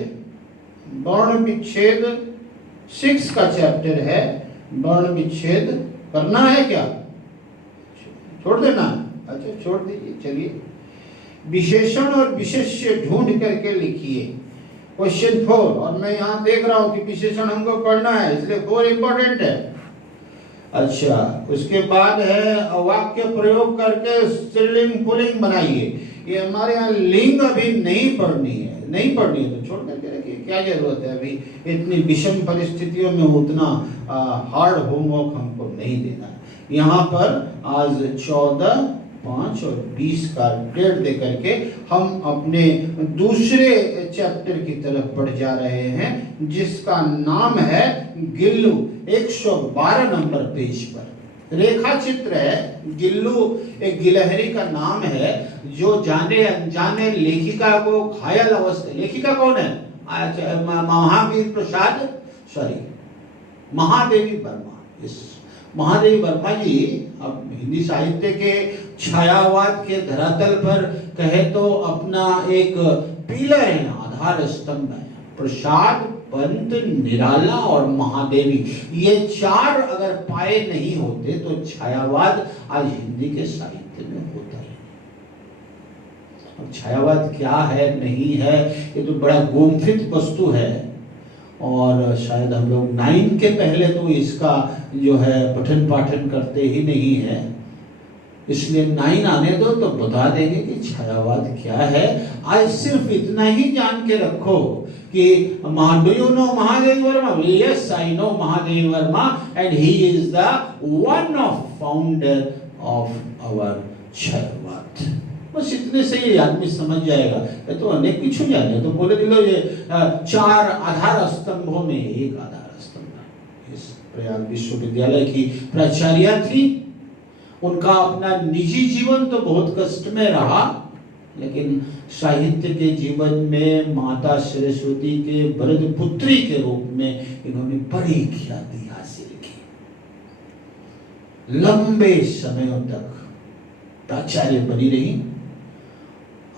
वर्ण विच्छेद 6 का चैप्टर है। वर्ण विच्छेद करना है क्या? छोड़ देना? अच्छा, छोड़ दीजिए। चलिए, विशेषण और विशेष्य ढूंढ करके लिखिए। क्वेश्चन 4, और मैं यहाँ देख रहा हूँ कि विशेषण हमको पढ़ना है, इसलिए 4 इंपॉर्टेंट है। अच्छा, उसके बाद है वाक्य प्रयोग करके स्त्रीलिंग पुल्लिंग बनाइए। ये हमारे यहाँ लिंग अभी नहीं पढ़नी है, नहीं पढ़नी है तो छोड़ करके रखिए, क्या जरूरत है अभी इतनी विषम परिस्थितियों में उतना हार्ड होमवर्क हमको नहीं देना। यहाँ पर आज 14, 5 और 20 का डेट दे करके हम अपने दूसरे चैप्टर की तरफ बढ़ जा रहे हैं, जिसका नाम है गिल्लू। 112 नंबर पेज पर रेखा चित्र है। गिल्लू एक गिलहरी का नाम है, जो जाने अनजाने लेखिका को घायल अवस्था। लेखिका कौन है? महावीर प्रसाद, सॉरी, महादेवी वर्मा। इस महादेवी वर्मा जी अब हिंदी साहित्य के छायावाद के धरातल पर कहे तो अपना एक पिलर है, आधार स्तंभ है। प्रसाद, पंत, निराला और महादेवी, ये 4 अगर पाए नहीं होते तो छायावाद आज हिंदी के साहित्य में होता है। अब छायावाद क्या है नहीं है, ये तो बड़ा गुम्फित वस्तु है, और शायद हम लोग 9 के पहले तो इसका जो है पठन पाठन करते ही नहीं है, इसलिए 9 आने दो तो बता देंगे कि छायावाद क्या है। आज सिर्फ इतना ही जान के रखो कि do you know Mahadevi Verma? Yes, I know Mahadevi Verma, and he is the one of founder of our Chhayavad. बस इतने से ही आदमी समझ जाएगा। ये तो अनेक कुछ जाने, तो बोले दिलो ये 4 आधार स्तंभों में एक आधार स्तंभ। इस प्रयाग विश्वविद्यालय की प्राचार्य थी, उनका अपना निजी जीवन तो बहुत कष्ट में रहा, लेकिन साहित्य के जीवन में माता सरस्वती के वरद पुत्री के रूप में इन्होंने बड़ी ख्याति हासिल की। लंबे समयों तक प्राचार्य बनी रही।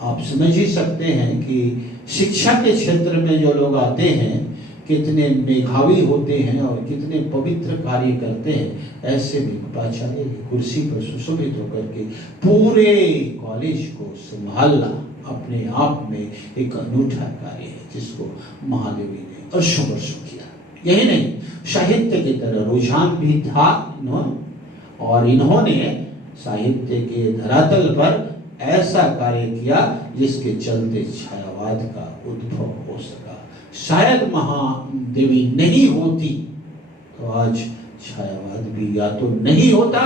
आप समझ ही सकते हैं कि शिक्षा के क्षेत्र में जो लोग आते हैं कितने मेधावी होते हैं और कितने पवित्र कार्य करते हैं। ऐसे भी प्राचार्य की कुर्सी पर सुशोभित होकर के पूरे कॉलेज को संभालना अपने आप में एक अनूठा कार्य है, जिसको महादेवी ने वर्षों वर्षों किया। यही नहीं, साहित्य की तरह रुझान भी था और इन्होंने साहित्य के धरातल पर ऐसा कार्य किया जिसके चलते छायावाद का उद्भव हो सका। शायद महादेवी नहीं होती तो आज छायावाद भी या तो नहीं होता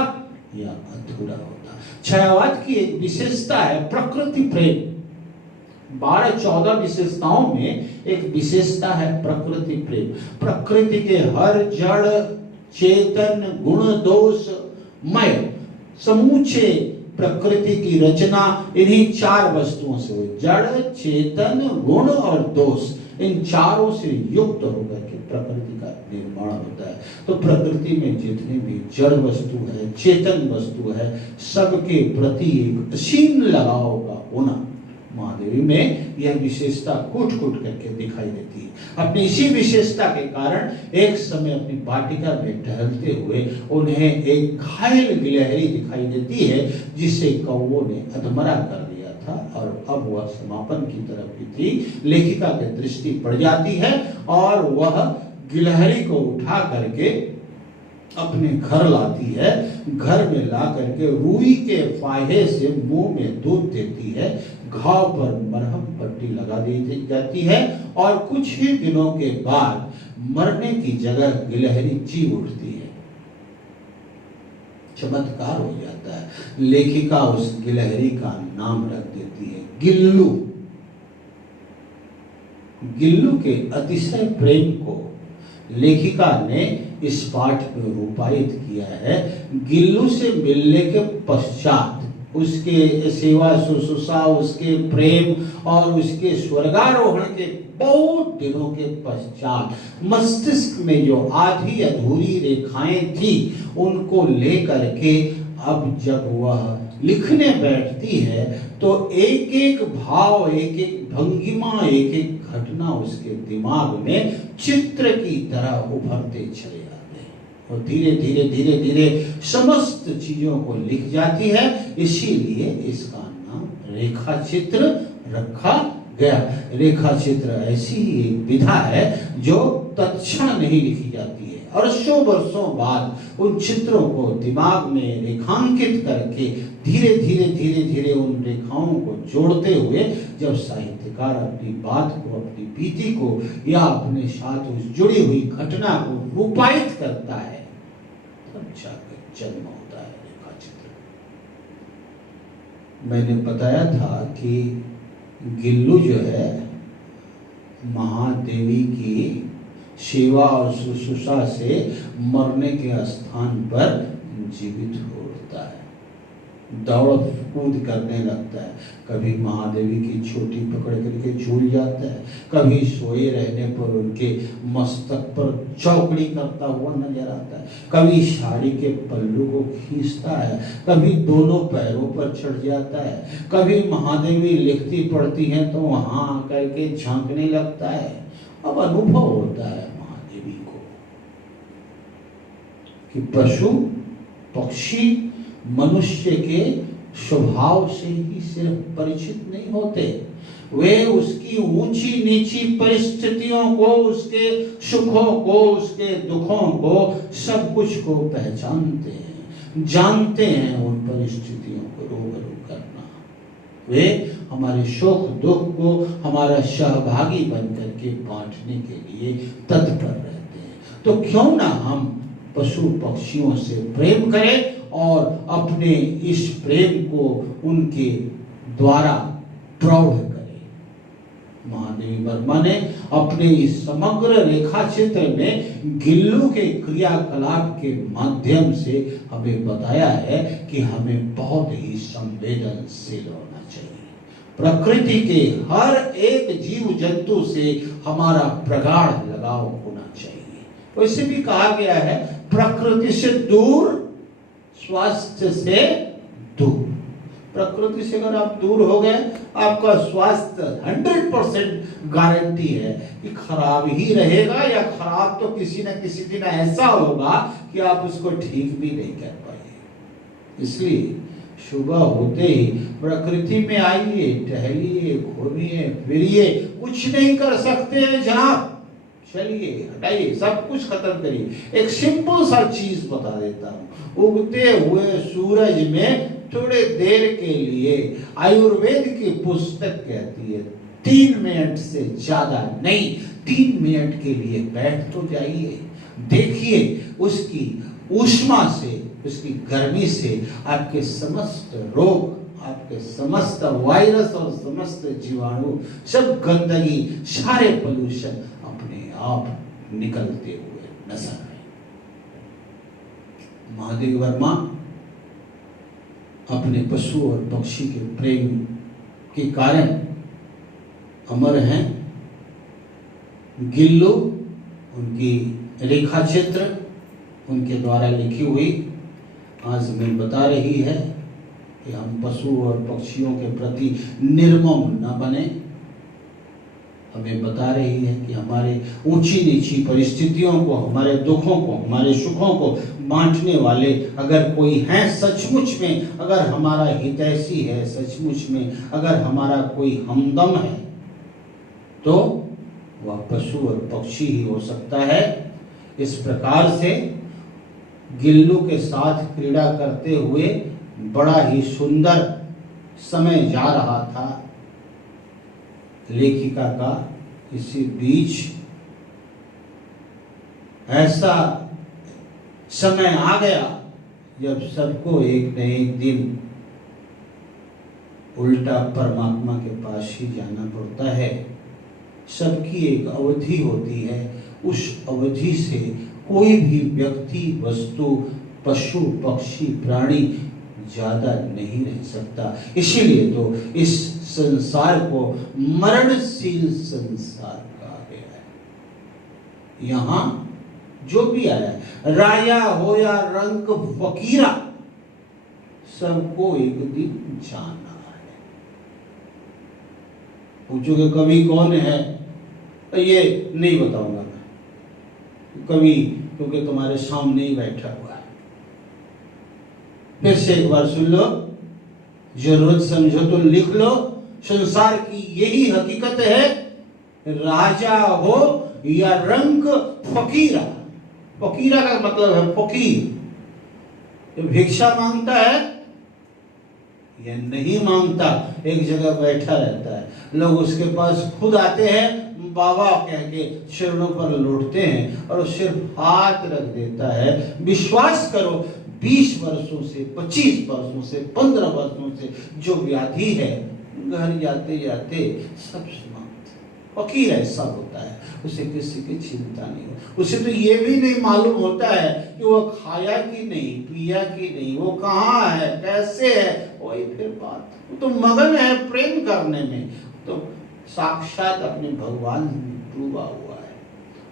या अधूरा होता। छायावाद की एक विशेषता है प्रकृति प्रेम। 12-14 विशेषताओं में एक विशेषता है प्रकृति प्रेम। प्रकृति के हर जड़ चेतन गुण दोष मय समूचे प्रकृति की रचना इन्हीं 4 वस्तुओं से हुई। जड़ चेतन गुण और दोष, इन चारों से युक्त होकर के प्रकृति का निर्माण होता है। तो प्रकृति में जितने भी जड़ वस्तु है, चेतन वस्तु है, सबके प्रति एक असीम लगाव का होना महादेवी में यह विशेषता कूट कूट करके दिखाई देती है। अपनी इसी विशेषता के कारण एक समय अपनी वाटिका में टहलते हुए उन्हें एक घायल गिलहरी दिखाई देती है, जिसे कौवों ने अधमरा कर दिया था और अब वह समापन की तरफ ही थी। लेखिका की दृष्टि पड़ जाती है और वह गिलहरी को उठा करके अपने घर लाती है। घर में ला करके रुई के फाहे से मुंह में दूध देती है, घाव पर मरहम पट्टी लगा दी जाती है और कुछ ही दिनों के बाद मरने की जगह गिलहरी जी उठती है। चमत्कार हो जाता है। लेखिका उस गिलहरी का नाम रख देती है गिल्लू। गिल्लू के अतिशय प्रेम को लेखिका ने इस पाठ में रूपायित किया है। गिल्लू से मिलने के पश्चात उसके सेवा शुश्रूषा, उसके प्रेम और उसके स्वर्गारोहण के बहुत दिनों के पश्चात मस्तिष्क में जो आधी अधूरी रेखाएं थी उनको लेकर के अब जब वह लिखने बैठती है तो एक एक भाव, एक एक भंगिमा, एक एक घटना उसके दिमाग में चित्र की तरह उभरते चले जाते हैं और धीरे धीरे धीरे धीरे समस्त चीजों को लिख जाती है। इसीलिए इसका नाम रेखा चित्र रखा गया। रेखा चित्र ऐसी एक विधा है जो तत्क्षण नहीं लिखी जाती है, वर्षों वर्षों बाद उन चित्रों को दिमाग में रेखांकित करके धीरे धीरे धीरे धीरे उन रेखाओं को जोड़ते हुए जब साहित्यकार अपनी बात को, अपनी बीती को या अपने साथ उस जुड़ी हुई घटना को रूपायित करता है तब जाकर जन्म होता है रेखा चित्र। मैंने बताया था कि गिल्लू जो है महादेवी की सेवा और शुश्रूषा से मरने के स्थान पर जीवित होता है, दौड़ कूद करने लगता है। कभी महादेवी की छोटी पकड़ करके झूल जाता है, कभी सोए रहने पर उनके मस्तक पर चौकड़ी करता हुआ नजर आता है, कभी साड़ी के पल्लू को खींचता है, कभी दोनों पैरों पर चढ़ जाता है, कभी महादेवी लिखती पढ़ती हैं तो वहां आकर के झांकने लगता है। अब अनुभव होता है महादेवी को कि पशु पक्षी मनुष्य के स्वभाव से ही सिर्फ परिचित नहीं होते, वे उसकी ऊंची नीची परिस्थितियों को, उसके सुखों को, उसके दुखों को, सब कुछ को पहचानते हैं, जानते हैं। उन परिस्थितियों को रूबरू करना, वे हमारे सुख दुख को हमारा सहभागी बनकर के बांटने के लिए तत्पर रहते हैं। तो क्यों ना हम पशु पक्षियों से प्रेम करें और अपने इस प्रेम को उनके द्वारा प्रौढ़ करें। महादेवी वर्मा ने अपने इस समग्र रेखा चित्र में गिल्लू के क्रियाकलाप के माध्यम से हमें बताया है कि हमें बहुत ही संवेदनशील होना चाहिए। प्रकृति के हर एक जीव जंतु से हमारा प्रगाढ़ लगाव होना चाहिए। वैसे भी कहा गया है प्रकृति से दूर स्वास्थ्य से दूर। प्रकृति से अगर आप दूर हो गए आपका स्वास्थ्य 100% गारंटी है कि खराब ही रहेगा, या खराब तो किसी न किसी दिन ऐसा होगा कि आप उसको ठीक भी नहीं कर पाएंगे। इसलिए सुबह होते ही प्रकृति में आइए, टहलिए, घूमिए फिरिए। कुछ नहीं कर सकते हैं जनाब, चलिए हटाइए, सब कुछ खत्म करिए। एक सिंपल सा चीज बता देता हूँ। उगते हुए सूरज में थोड़े देर के लिए आयुर्वेद की पुस्तक कहती है 3 मिनट से ज्यादा नहीं, 3 मिनट के लिए बैठ तो जाइए। देखिए उसकी ऊष्मा से, उसकी गर्मी से आपके समस्त रोग, आपके समस्त वायरस और समस्त जीवाणु, सब गंदगी, सारे पोल्यूशन अपने आप निकलते हुए नजर आए। महादेवी वर्मा अपने पशु और पक्षी के प्रेम के कारण अमर हैं। गिल्लू उनकी रेखा चित्र उनके द्वारा लिखी हुई आज हमें बता रही है कि हम पशु और पक्षियों के प्रति निर्मम न बने, हमें बता रही है कि हमारे ऊंची नीची परिस्थितियों को, हमारे दुखों को, हमारे सुखों को बांटने वाले अगर कोई हैं सचमुच में, अगर हमारा हितैषी है सचमुच में, अगर हमारा कोई हमदम है, तो वह पशु और पक्षी ही हो सकता है। इस प्रकार से गिल्लू के साथ क्रीड़ा करते हुए बड़ा ही सुंदर समय जा रहा था लेखिका का। इसी बीच ऐसा समय आ गया जब सबको एक न एक दिन उल्टा परमात्मा के पास ही जाना पड़ता है। सबकी एक अवधि होती है, उस अवधि से कोई भी व्यक्ति, वस्तु, पशु, पक्षी, प्राणी ज्यादा नहीं रह सकता। इसीलिए तो इस संसार को मरणशील संसार कहा गया है। यहां जो भी आया, राजा हो या रंक फकीरा, सबको एक दिन जाना है। पूछोगे कवि कौन है, तो ये नहीं बताऊंगा मैं, कवि क्योंकि तुम्हारे सामने ही बैठा हुआ है। फिर से एक बार सुन लो, जरूरत समझो तो लिख लो। संसार की यही हकीकत है, राजा हो या रंक फकीरा। फकीरा का मतलब है फकीर, जो भिक्षा मांगता है या नहीं मांगता, एक जगह बैठा रहता है। लोग उसके पास खुद आते हैं, बाबा कह के चरणों पर लौटते हैं और सिर्फ हाथ रख देता है। विश्वास करो 20 वर्षों से, 25 वर्षों से, 15 वर्षों से जो व्याधि है, घर जाते जाते सब समाप्त। फकीर ऐसा होता है, उसे किसी की चिंता नहीं हो। उसे तो ये भी नहीं मालूम होता है कि वो खाया कि नहीं, पिया कि नहीं, वो कहाँ है, कैसे है, वही फिर बात। वो तो मगन है प्रेम करने में, तो साक्षात अपने भगवान में डूबा हुआ है।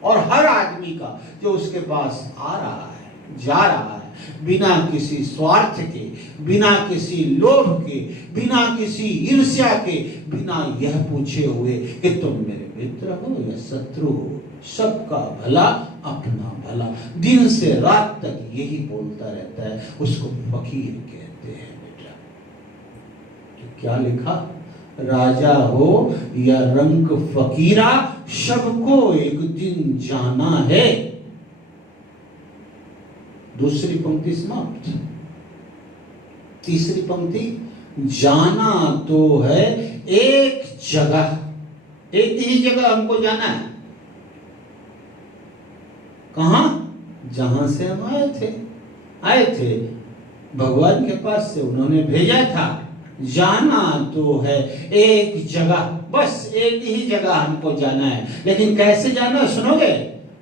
और हर आदमी का जो उसके पास आ रहा है, जा रहा है, बिना किसी स्वार्थ के, बिना किसी लोभ के, बिना किसी ईर्ष्या के, बिना यह पूछे हुए कि तुम मेरे मित्र हो या शत्रु हो, सबका भला अपना भला, दिन से रात तक यही बोलता रहता है, उसको फकीर कहते हैं बेटा। तो क्या लिखा, राजा हो या रंक फकीरा, सबको एक दिन जाना है। दूसरी पंक्ति समाप्त। तीसरी पंक्ति, जाना तो है एक जगह, एक ही जगह हमको जाना है। कहां? जहां से हम आए थे भगवान के पास से उन्होंने भेजा था। जाना तो है एक जगह, बस एक ही जगह हमको जाना है। लेकिन कैसे जाना, सुनोगे?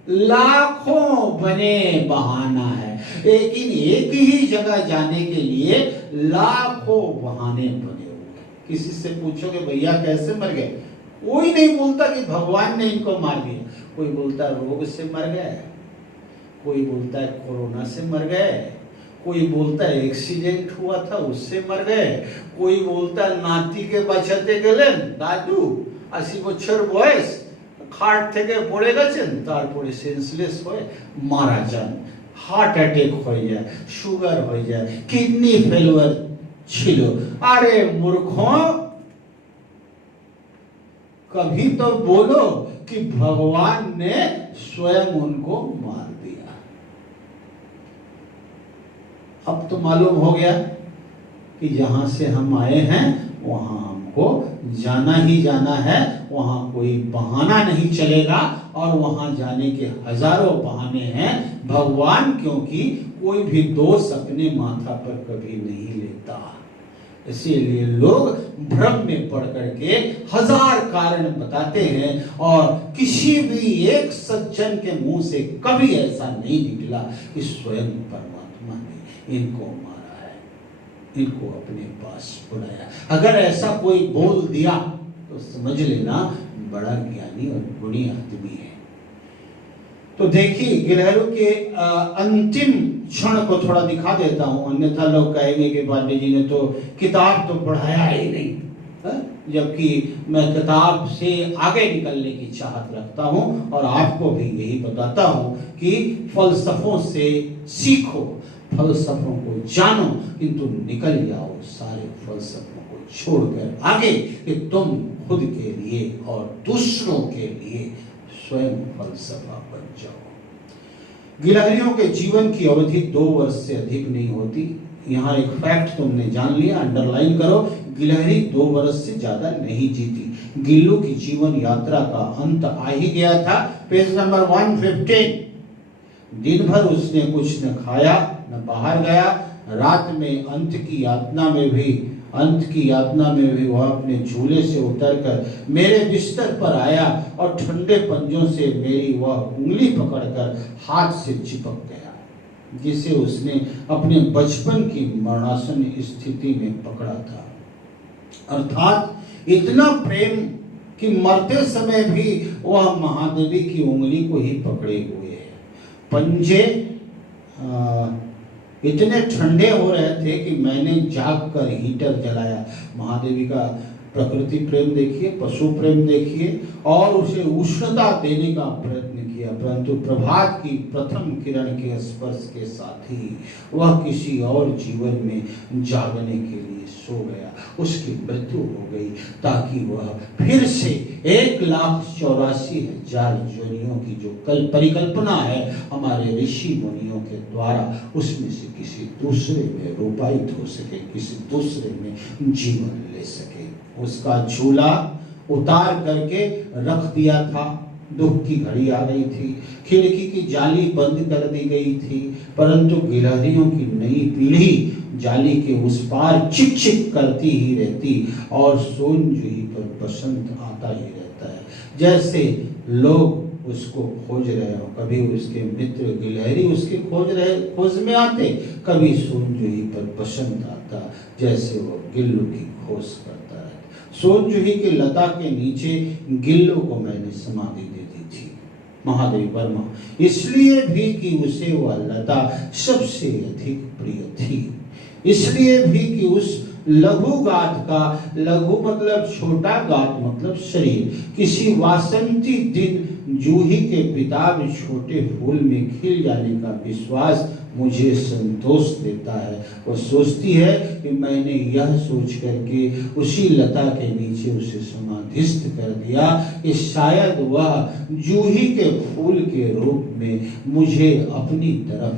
लाखों बने बहाना है, लेकिन एक ही जगह जाने के लिए लाखों बहाने बने हुए। किसी से पूछोगे भैया कैसे मर गए, कोई नहीं बोलता कि भगवान ने इनको मार दिया। कोई बोलता है रोग से मर गए, कोई बोलता है कोरोना से मर गए, कोई बोलता है एक्सीडेंट हुआ था उससे मर गए, कोई बोलता है नाती के बचाते गए दादू 80 বছর বয়স খাট থেকে পড়ে গেছেন, তারপরে সেন্সলেস হয়ে মারা যান, হার্ট অ্যাটাক হয়ে যায়, সুগার হয়ে যায়, কিডনি ফেলিওর ছিল। अरे मूर्खों, कभी तो बोलो कि भगवान ने स्वयं उनको मार दिया। अब तो मालूम हो गया कि जहां से हम आए हैं वहां हमको जाना ही जाना है, वहां कोई बहाना नहीं चलेगा। और वहां जाने के हजारों बहाने हैं। भगवान क्योंकि कोई भी दोष अपने माथा पर कभी नहीं लेता, इसीलिए लोग भ्रम में पड़ करके हजार कारण बताते हैं और किसी भी एक सज्जन के मुंह से कभी ऐसा नहीं निकला कि स्वयं परमात्मा ने इनको मारा है, इनको अपने पास बुलाया। अगर ऐसा कोई बोल दिया तो समझ लेना बड़ा ज्ञानी और गुणी आदमी है। तो देखिए गिलहरी के अंतिम क्षण को थोड़ा दिखा देता हूं, अन्यथा लोग कहेंगे कि पांडे जी ने तो किताब तो पढ़ाया ही नहीं है? जबकि मैं किताब से आगे निकलने की चाहत रखता हूं और आपको भी यही बताता हूं कि फलसफों से सीखो, फलसफों को जानो, किंतु निकल जाओ सारे फलसफों को छोड़कर आगे कि तुम खुद के लिए और दूसरों के लिए स्वयं फलसफा बन जाओ। गिलहरियों के जीवन की अवधि 2 वर्ष से अधिक नहीं होती। यहाँ एक फैक्ट तुमने जान लिया, अंडरलाइन करो, गिलहरी 2 वर्ष से ज्यादा नहीं जीती। गिल्लू की जीवन यात्रा का अंत आ ही गया था। Page number 115। दिन भर उसने कुछ न खाया न बाहर गया। रात में अंत की यातना में भी वह अपने झूले से उतरकर मेरे बिस्तर पर आया और ठंडे पंजों से मेरी वह उंगली पकड़कर हाथ से चिपक गया, जिसे उसने अपने बचपन की मरणासन स्थिति में पकड़ा था। अर्थात इतना प्रेम कि मरते समय भी वह महादेवी की उंगली को ही पकड़े हुए है। पंजे इतने ठंडे हो रहे थे कि मैंने जाग कर हीटर जलाया। महादेवी का प्रकृति प्रेम देखिए, पशु प्रेम देखिए, और उसे उष्णता देने का प्रयत्न किया, परंतु प्रभात की प्रथम किरण के स्पर्श के साथ ही वह किसी और जीवन में जागने के लिए सो गया। उसकी मृत्यु हो गई ताकि वह फिर से 1,84,000 योनियों की जो परिकल्पना है हमारे ऋषि मुनियों के द्वारा, उसमें से किसी दूसरे में रूपायित हो सके, किसी दूसरे में जीवन ले सके। उसका झूला उतार करके रख दिया था। दुख की घड़ी आ गई थी, खिड़की की जाली बंद कर दी गई थी, परंतु गिलहरियों की नई पीढ़ी जाली के उस पार चिक चिक करती ही रहती और सोन जूही पर बसंत आता ही रहता है। जैसे लोग उसको खोज रहे हो, कभी उसके मित्र गिलहरी उसके खोज में आते, कभी सोन जूही पर बसंत आता, जैसे वो गिल्लू की खोज करता है। सोन जूही की लता के नीचे गिल्लू को मैंने समाधि दे दी थी, महादेवी वर्मा, इसलिए भी कि उसे वह लता सबसे अधिक प्रिय थी, इसलिए भी कि उस लघु गात का, लघु मतलब छोटा, गात मतलब शरीर, किसी वासंती दिन जूही के बेताब छोटे फूल में खिल जाने का विश्वास मुझे संतोष देता है। वह सोचती है कि मैंने यह सोच करके उसी लता के नीचे उसे समाधिस्थ कर दिया कि शायद वह जूही के फूल के रूप में मुझे अपनी तरफ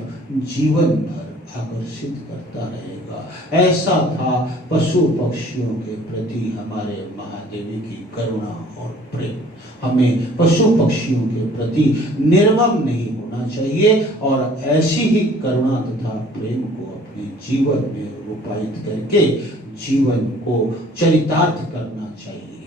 जीवन भर आकर्षित करता रहेगा। ऐसा था पशु पक्षियों के प्रति हमारे महादेवी की करुणा और प्रेम। हमें पशु पक्षियों के प्रति निर्मम नहीं होना चाहिए और ऐसी ही करुणा तथा प्रेम को अपने जीवन में रूपायित करके जीवन को चरितार्थ करना चाहिए।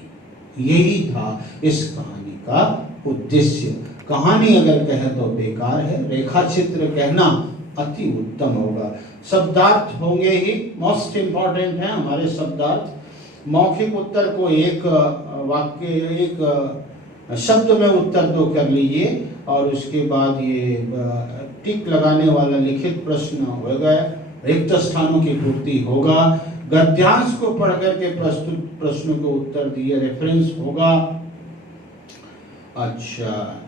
यही था इस कहानी का उद्देश्य। कहानी अगर कहे तो बेकार है, रेखा चित्र कहना अति उत्तम होगा। शब्दार्थ होंगे ही, मोस्ट इंपॉर्टेंट है हमारे शब्दार्थ। मौखिक उत्तर को एक वाक्य, एक शब्द में उत्तर दो कर लीजिए और उसके बाद ये टिक लगाने वाला लिखित प्रश्न होगा, रिक्त स्थानों की पूर्ति होगा, गद्यांश को पढ़ करके प्रस्तुत प्रश्नों को उत्तर दिए रेफरेंस होगा। अच्छा,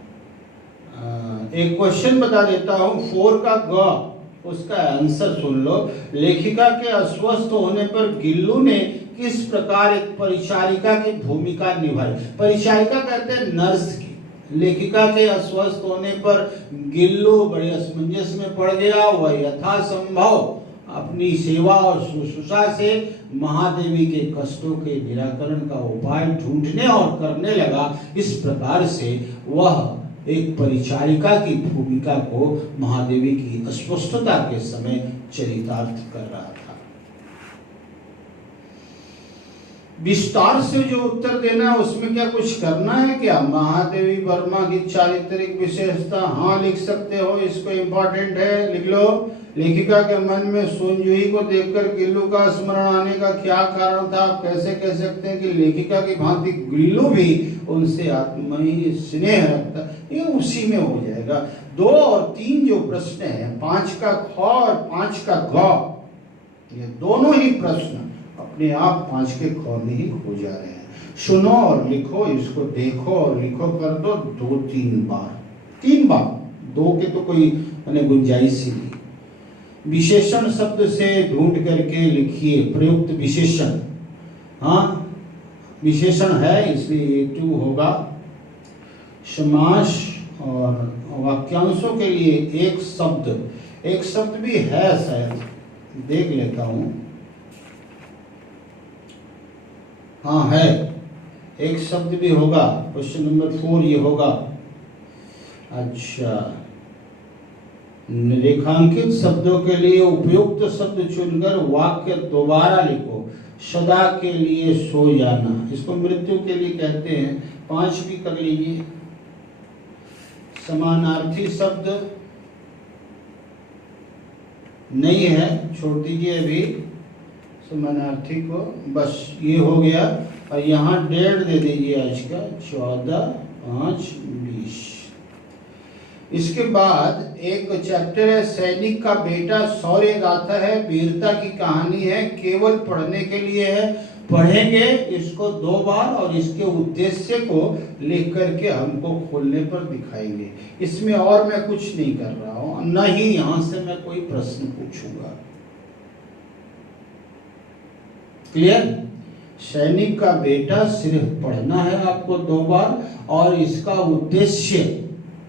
एक क्वेश्चन बता देता हूं, 4 का ग, उसका आंसर सुन लो। लेखिका के अस्वस्थ होने पर गिल्लू ने किस प्रकार एक परिचारिका की भूमिका निभाई? परिचारिका कहते हैं नर्स की। लेखिका के अस्वस्थ होने पर गिल्लू बड़े असमंजस में पड़ गया। वह यथासंभव अपनी सेवा और शुश्रूषा से महादेवी के कष्टों के निराकरण का उपाय ढूंढने और करने लगा। इस प्रकार से वह एक परिचारिका की भूमिका को महादेवी की अस्वस्थता के समय चरितार्थ कर रहा था। विस्तार से जो उत्तर देना है उसमें क्या कुछ करना है क्या? महादेवी वर्मा की चारित्रिक विशेषता, हाँ लिख सकते हो, इसको इम्पोर्टेंट है, लिख लो। लेखिका के मन में सोनजूही को देखकर गिल्लू का स्मरण आने का क्या कारण था? आप कैसे कह सकते हैं कि लेखिका की भांति गिल्लू भी उनसे आत्मीय स्नेह रखता? ये उसी में हो जाएगा। 2 और 3 जो प्रश्न है, 5 का ख और 5 का ग, ये दोनों ही प्रश्न अपने आप 5 के ख में ही हो जा रहे हैं। सुनो और लिखो, इसको देखो और लिखो कर दो 2-3 बार, 3 बार, 2 के तो कोई गुंजाइश ही नहीं। विशेषण शब्द से ढूंढ करके लिखिए, प्रयुक्त विशेषण, हाँ विशेषण है इसलिए 2 होगा। समास और वाक्यांशों के लिए एक शब्द भी है, शायद देख लेता हूं। हाँ है, एक शब्द भी होगा। क्वेश्चन नंबर 4 ये होगा। अच्छा, रेखांकित शब्दों के लिए उपयुक्त शब्द चुनकर वाक्य दोबारा लिखो। सदा के लिए सो जाना, इसको मृत्यु के लिए कहते हैं। 5 भी कर लीजिए। समानार्थी शब्द नहीं है, छोड़ दीजिए अभी समानार्थी को, बस ये हो गया। और यहाँ डेट दे दीजिए आज का 14/5/20। इसके बाद एक चैप्टर है सैनिक का बेटा, शौर्य गाथा है, वीरता की कहानी है, केवल पढ़ने के लिए है। पढ़ेंगे इसको 2 बार और इसके उद्देश्य को लिख करके हमको खोलने पर दिखाएंगे। इसमें और मैं कुछ नहीं कर रहा हूं, न ही यहां से मैं कोई प्रश्न पूछूंगा। क्लियर? सैनिक का बेटा सिर्फ पढ़ना है आपको 2 बार, और इसका उद्देश्य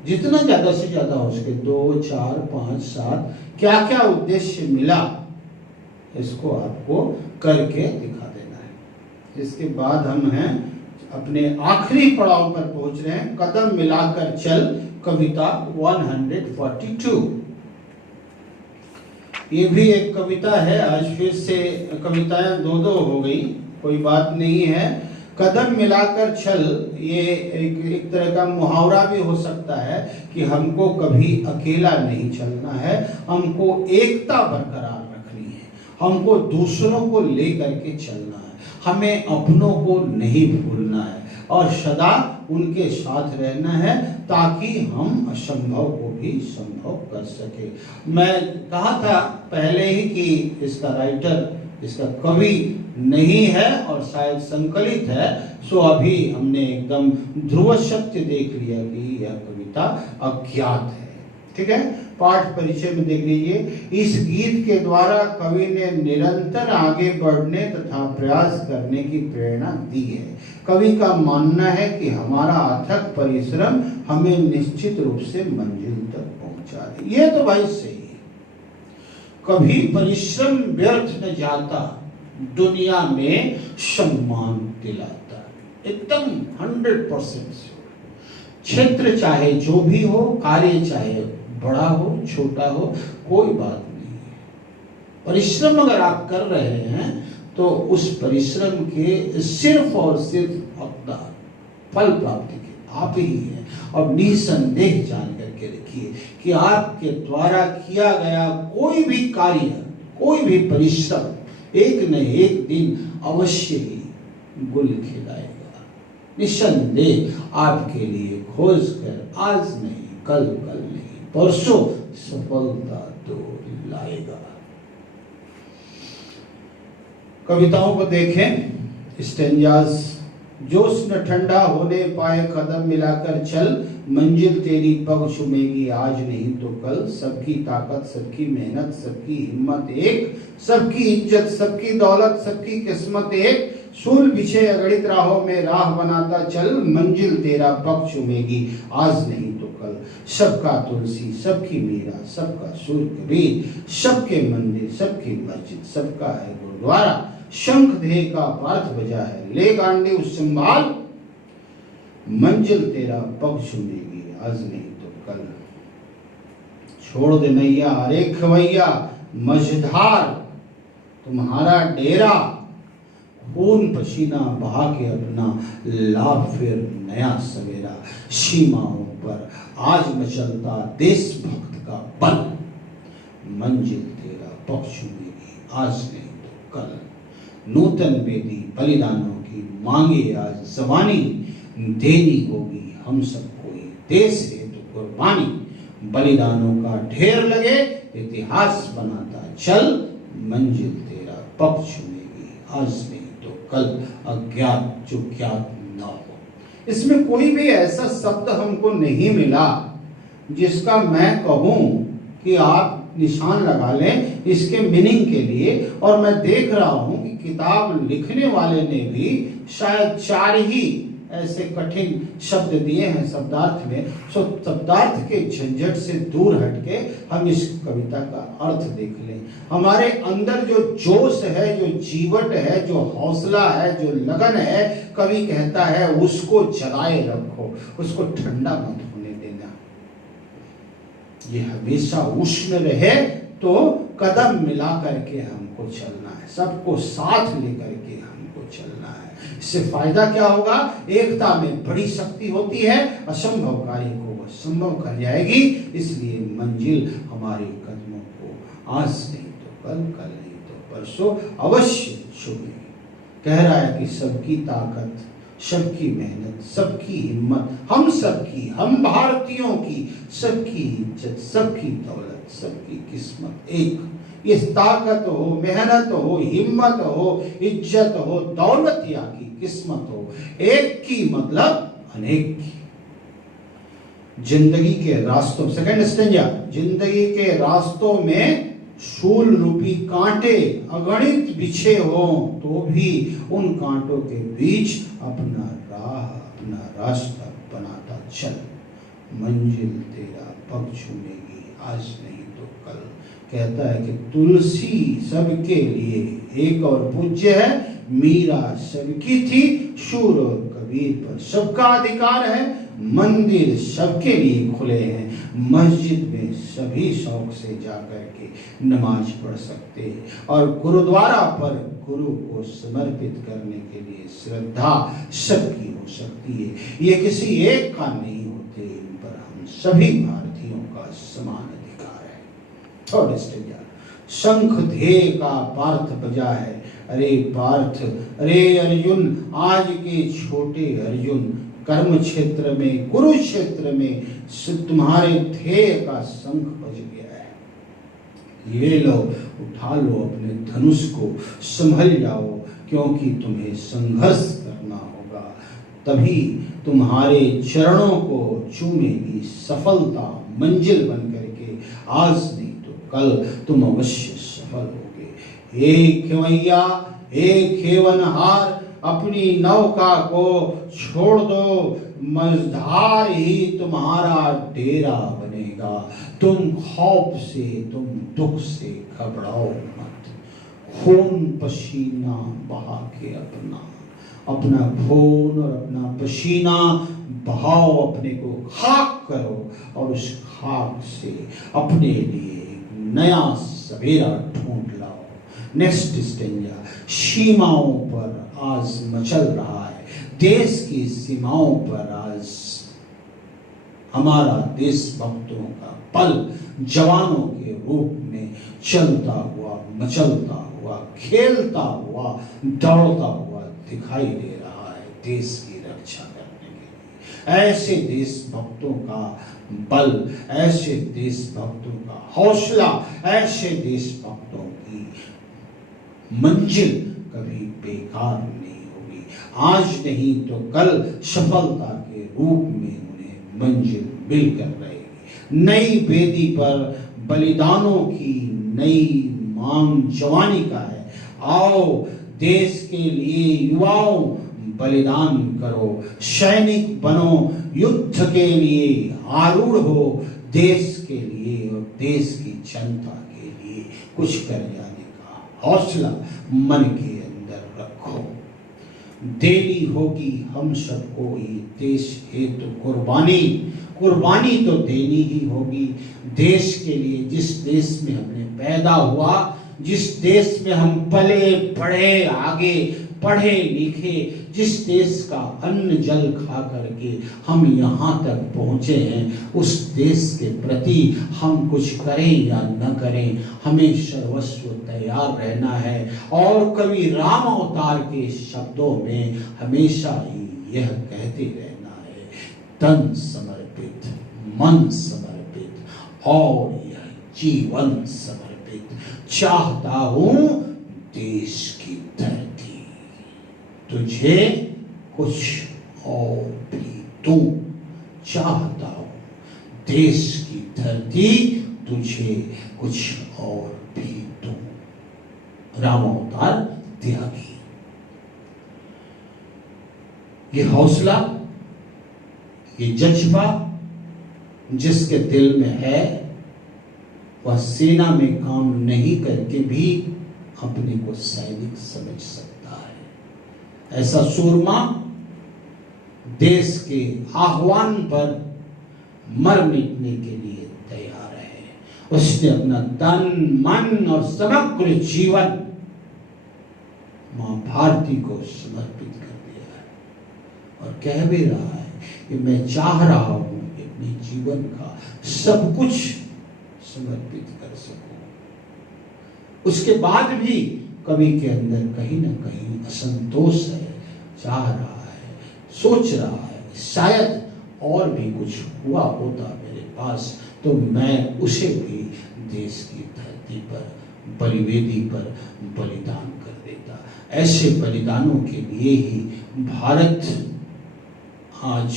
जितना ज्यादा से ज्यादा हो सके 2, 4, 5, 7 क्या क्या उद्देश्य मिला इसको आपको करके दिखा देना है। इसके बाद हम हैं अपने आखिरी पड़ाव पर पहुंच रहे हैं, कदम मिलाकर चल, कविता 142। ये भी एक कविता है। आज फिर से कविताएं 2-2 हो गई, कोई बात नहीं है। कदम मिलाकर चल, ये एक तरह का मुहावरा भी हो सकता है कि हमको कभी अकेला नहीं चलना है, हमको एकता बरकरार रखनी है, हमको दूसरों को लेकर के चलना है, हमें अपनों को नहीं भूलना है और सदा उनके साथ रहना है, ताकि हम असंभव को भी संभव कर सके। मैं कहा था पहले ही कि इसका राइटर, इसका कवि नहीं है और शायद संकलित है। सो अभी हमने एकदम ध्रुव सत्य देख लिया कि यह कविता अज्ञात है। ठीक है, पाठ परिचय में देख लीजिए। इस गीत के द्वारा कवि ने निरंतर आगे बढ़ने तथा प्रयास करने की प्रेरणा दी है। कवि का मानना है कि हमारा अथक परिश्रम हमें निश्चित रूप से मंजिल तक पहुंचा दे। यह तो भाई सही है, कभी परिश्रम व्यर्थ न जाता, दुनिया में सम्मान दिलाता। एकदम 100%। क्षेत्र चाहे जो भी हो, कार्य चाहे बड़ा हो छोटा हो, कोई बात नहीं है। परिश्रम अगर आप कर रहे हैं तो उस परिश्रम के सिर्फ और सिर्फ हकदार फल प्राप्ति के आप ही हैं। और निसंदेह जान करके रखिए कि आपके द्वारा किया गया कोई भी कार्य, कोई भी परिश्रम एक न एक दिन अवश्य ही गुल खिलाएगा। निसंदेह आपके लिए खोज कर आज नहीं, कल नहीं, परसों सफलता तो लाएगा। कविताओं को देखें, स्टेंजास। जोश न ठंडा होने पाए, कदम मिलाकर चल, मंजिल तेरी पग चूमेगी आज नहीं तो कल। सबकी ताकत, सबकी मेहनत, सबकी हिम्मत एक, सबकी इज्जत, सबकी दौलत, सबकी किस्मत एक। सूल बिछे अगणित राहों में राह बनाता चल, मंजिल तेरा पग चूमेगी आज नहीं तो कल। सबका तुलसी, सबकी मीरा, सबका सूर कबीर, सबके मंदिर, सबकी मस्जिद, सबका है गुरुद्वारा। शंख देह का पार्थ बजा है, ले गांडी उस संभाल, मंजिल तेरा पग चूमेगी आज नहीं तो कल। छोड़ दे नैया अरे खवैया, मझधार तुम्हारा डेरा, खून पसीना बहा के अपना ला फिर नया सवेरा। सीमाओं पर आज मचलता देशभक्त का बल, मंजिल तेरा पग चूमेगी आज नहीं तो कल। नूतन वेदी बलिदानों की मांगे आज जवानी, देनी होगी हम सबको देश हेतु कुर्बानी। बलिदानों का ढेर लगे, इतिहास बनाता चल, मंजिल तेरा पग चूमेगी आज नहीं तो कल अज्ञात जो ज्ञात न हो। इसमें कोई भी ऐसा शब्द हमको नहीं मिला जिसका मैं कहूं कि आप निशान लगा लें इसके मीनिंग के लिए। और मैं देख रहा हूं कि किताब लिखने वाले ने भी शायद 4 ही ऐसे कठिन शब्द दिए हैं शब्दार्थ में। सो शब्दार्थ के झंझट से दूर हटके हम इस कविता का अर्थ देख लें। हमारे अंदर जो जोश है, जो जीवट है, जो हौसला है, जो लगन है, कवि कहता है उसको जलाए रखो, उसको ठंडा मत होने देना। ये हमेशा उष्ण रहे तो कदम मिला करके हमको चलना है, सबको साथ लेकर के हमको चलना है। इससे फायदा क्या होगा? एकता में बड़ी शक्ति होती है, असंभव कार्य को वह संभव कर जाएगी। इसलिए मंजिल हमारे कदमों को आज नहीं तो कल, कल नहीं तो परसों अवश्य छूएगी। कह रहा है कि सबकी ताकत, सबकी मेहनत, सबकी हिम्मत, हम सबकी, हम भारतीयों की, सबकी इज्जत, सबकी दौलत, सबकी किस्मत एक। ये ताकत हो, मेहनत हो, हिम्मत हो, इज्जत हो, दौलत या की किस्मत हो, एक की मतलब अनेक की। जिंदगी के रास्तों, सेकंड स्टेंजा, जिंदगी के रास्तों में शूल रूपी कांटे अगणित बिछे हो तो भी उन कांटों के बीच अपना राह, अपना रास्ता बनाता चल। मंजिल तेरा पग चूमेगी आज नहीं तो कल। कहता है कि तुलसी सबके लिए एक और पूज्य है, मीरा सबकी थी, शूर और कबीर पर सबका अधिकार है, मंदिर सबके लिए खुले हैं, मस्जिद में सभी शौक से जाकर के नमाज पढ़ सकते हैं, और गुरुद्वारा पर गुरु को समर्पित करने के लिए श्रद्धा सबकी हो सकती है। ये किसी एक का नहीं होते, इन पर हम सभी भारतीयों का समान अधिकार है। थर्ड स्टेज, शंख ध्येय का पार्थ बजा है। अरे पार्थ, अरे अर्जुन, आज के छोटे अर्जुन, कर्म क्षेत्र में, कुरुक्षेत्र में तुम्हारे ध्येय का शंख बज गया है। ले लो, उठा लो अपने धनुष को, संभल जाओ, क्योंकि तुम्हें संघर्ष करना होगा, तभी तुम्हारे चरणों को चूमेगी सफलता मंजिल बन करके। आज नहीं तो कल तुम अवश्य सफल होगे। हे खेवैया, हे खेवनहार, अपनी नौका को छोड़ दो, मझधार ही तुम्हारा डेरा बनेगा। तुम खौफ से, तुम दुख से घबराओ मत। खून पसीना बहा के अपना खून और अपना पसीना बहाओ, अपने को खाक करो और उस खाक से अपने लिए नया सवेरा ढूंढ लाओ। नेक्स्ट स्टेंजा, सीमाओं पर आज मचल रहा है, देश की सीमाओं पर आज हमारा देशभक्तों का पल जवानों के रूप में चलता हुआ, मचलता हुआ, खेलता हुआ, दौड़ता हुआ दिखाई दे रहा है देश की रक्षा करने के लिए। ऐसे देशभक्तों का बल, ऐसे देशभक्तों का हौसला, ऐसे देशभक्तों की मंजिल कभी बेकार नहीं होगी। आज नहीं तो कल सफलता के रूप में उन्हें मंजिल मिलकर रहेगी। नई वेदी पर बलिदानों की नई मांग जवानी का है। आओ देश के लिए युवाओं बलिदान करो, सैनिक बनो, युद्ध के लिए आरूढ़ हो, देश के लिए और देश की जनता के लिए कुछ कर जाने का हौसला मन के अंदर रखो। देनी होगी हम सबको ये देश हेतु कुर्बानी, कुर्बानी तो देनी ही होगी देश के लिए। जिस देश में हमने पैदा हुआ, जिस देश में हम पले पढ़े, आगे पढ़े लिखे, जिस देश का अन्न जल खा करके हम यहाँ तक पहुँचे हैं, उस देश के प्रति हम कुछ करें या न करें, हमें सर्वस्व तैयार रहना है। और कवि राम अवतार के शब्दों में हमेशा ही यह कहते रहना है, तन समर्पित, मन समर्पित और यह जीवन समर्पित, चाहता हूं देश की धरती। तुझे कुछ और भी दूं, चाहता हूं देश की धरती तुझे कुछ और भी दूं। राम अवतार त्यागी। ये हौसला, ये जज्बा जिसके दिल में है, वह सेना में काम नहीं करके भी अपने को सैनिक समझ सकता है। ऐसा सूरमा देश के आह्वान पर मर मिटने के लिए तैयार है। उसने अपना तन, मन और समग्र जीवन मां भारती को समर्पित कर दिया है और कह भी रहा है कि मैं चाह रहा हूं कि अपने जीवन का सब कुछ समर्पित कर सकूं। उसके बाद भी कवि के अंदर कहीं ना कहीं असंतोष है, चाह रहा है, सोच रहा है, शायद और भी कुछ हुआ होता मेरे पास तो मैं उसे भी देश की धरती पर, बलिवेदी पर बलिदान कर देता। ऐसे बलिदानों के लिए ही भारत आज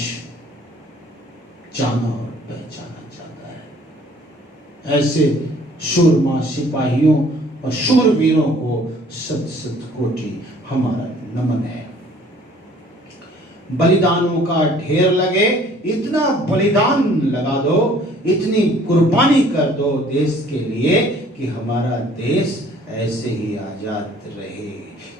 जाना और पहचाना जाता है। ऐसे शूरमा सिपाहियों और शूरवीरों को सत सत कोटि हमारा नमन है। बलिदानों का ढेर लगे, इतना बलिदान लगा दो, इतनी कुर्बानी कर दो देश के लिए कि हमारा देश ऐसे ही आजाद रहे,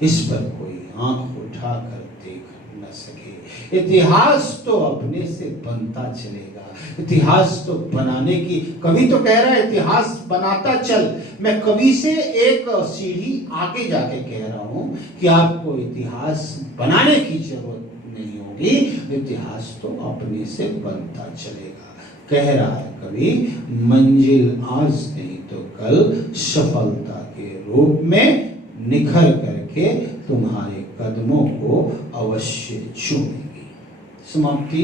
इस पर कोई आंख उठाकर देख न सके। इतिहास तो अपने से बनता चलेगा। इतिहास तो बनाने की, कवि तो कह रहा है इतिहास बनाता चल। मैं कवि से एक सीढ़ी आगे जाके कह रहा हूं कि आपको इतिहास बनाने की जरूरत नहीं होगी, इतिहास तो अपने से बनता चलेगा। कह रहा है कवि, मंजिल आज नहीं तो कल सफलता के रूप में निखर करके तुम्हारे कदमों को अवश्य चूमेगी। समाप्ति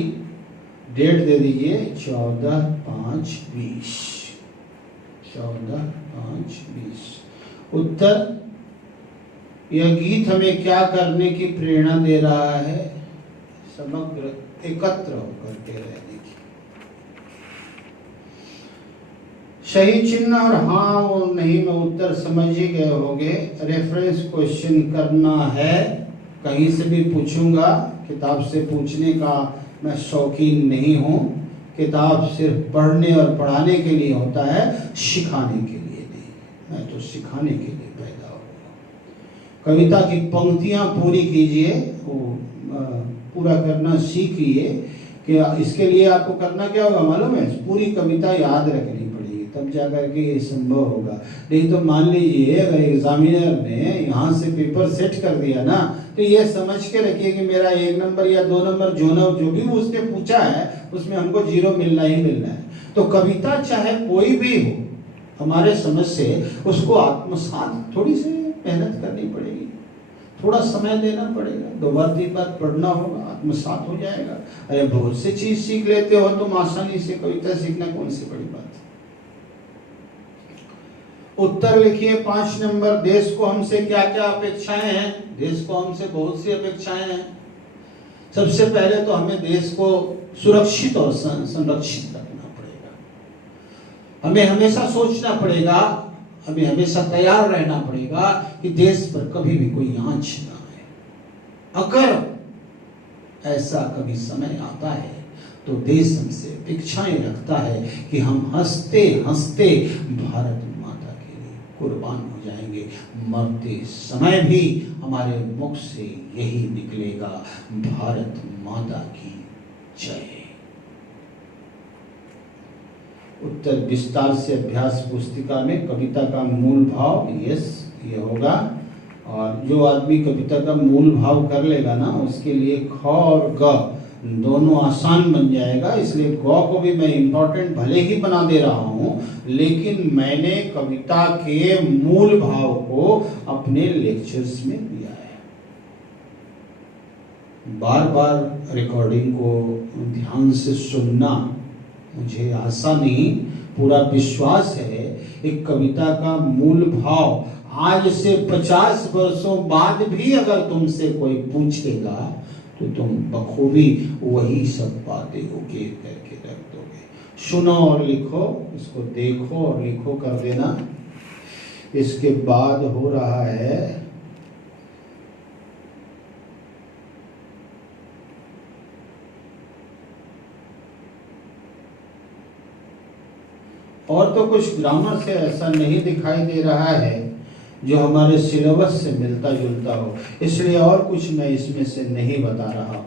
डेट दे दीजिए 14/5/20। 14/5/20। उत्तर, यह गीत हमें क्या करने की प्रेरणा दे रहा है? समग्र एकत्र होकर के रहने की। सही चिन्ह और हाँ और नहीं में उत्तर समझ ही गए होंगे। रेफरेंस क्वेश्चन करना है, कहीं से भी पूछूंगा। किताब से पूछने का मैं शौकीन नहीं हूँ। किताब सिर्फ पढ़ने और पढ़ाने के लिए होता है, सिखाने के लिए नहीं। मैं तो सिखाने के लिए पैदा हुआ। कविता की पंक्तियां पूरी कीजिए, पूरा करना सीखिए। कि इसके लिए आपको करना क्या होगा मालूम है? पूरी कविता याद रखनी पड़ेगी, तब जाकर के ये संभव होगा। नहीं तो मान लीजिए अगर एग्जामिनर ने यहाँ से पेपर सेट कर दिया ना, तो ये समझ के रखिए कि मेरा 1 नंबर या 2 नंबर जो भी उसने पूछा है उसमें हमको 0 मिलना ही मिलना है। तो कविता चाहे कोई भी हो, हमारे समझ से उसको आत्मसात थोड़ी सी मेहनत करनी पड़ेगी, थोड़ा समय देना पड़ेगा, 2 बार 3 बार पढ़ना होगा, आत्मसात हो जाएगा। अरे बहुत से चीज सीख लेते हो तुम आसानी से, कविता सीखना कौन सी बड़ी बात है। उत्तर लिखिए 5 नंबर। देश को हमसे क्या क्या अपेक्षाएं हैं? देश को हमसे बहुत सी अपेक्षाएं हैं। सबसे पहले तो हमें देश को सुरक्षित और संरक्षित रखना पड़ेगा। हमें हमेशा सोचना पड़ेगा, हमें हमेशा तैयार रहना पड़ेगा कि देश पर कभी भी कोई आंच ना आए। अगर ऐसा कभी समय आता है तो देश हमसे अपेक्षाएं रखता है कि हम हंसते हंसते भारत माता के लिए कुर्बान हो जाएंगे। मरते समय भी हमारे मुख से यही निकलेगा, भारत माता की जय। उत्तर विस्तार से अभ्यास पुस्तिका में कविता का मूल भाव ये होगा। और जो आदमी कविता का मूल भाव कर लेगा ना, उसके लिए ख और ग दोनों आसान बन जाएगा। इसलिए ग को भी मैं इम्पोर्टेंट भले ही बना दे रहा हूँ, लेकिन मैंने कविता के मूल भाव को अपने लेक्चर्स में दिया है। बार बार रिकॉर्डिंग को ध्यान से सुनना, मुझे आशा नहीं पूरा विश्वास है एक कविता का मूल भाव आज से 50 वर्षों बाद भी अगर तुमसे कोई पूछेगा तो तुम बखूबी वही सब बातें उकेर करके रख दोगे। सुनो और लिखो, इसको देखो और लिखो कर देना। इसके बाद हो रहा है और तो कुछ ग्रामर से ऐसा नहीं दिखाई दे रहा है जो हमारे सिलेबस से मिलता जुलता हो, इसलिए और कुछ मैं इसमें से नहीं बता रहा हूं।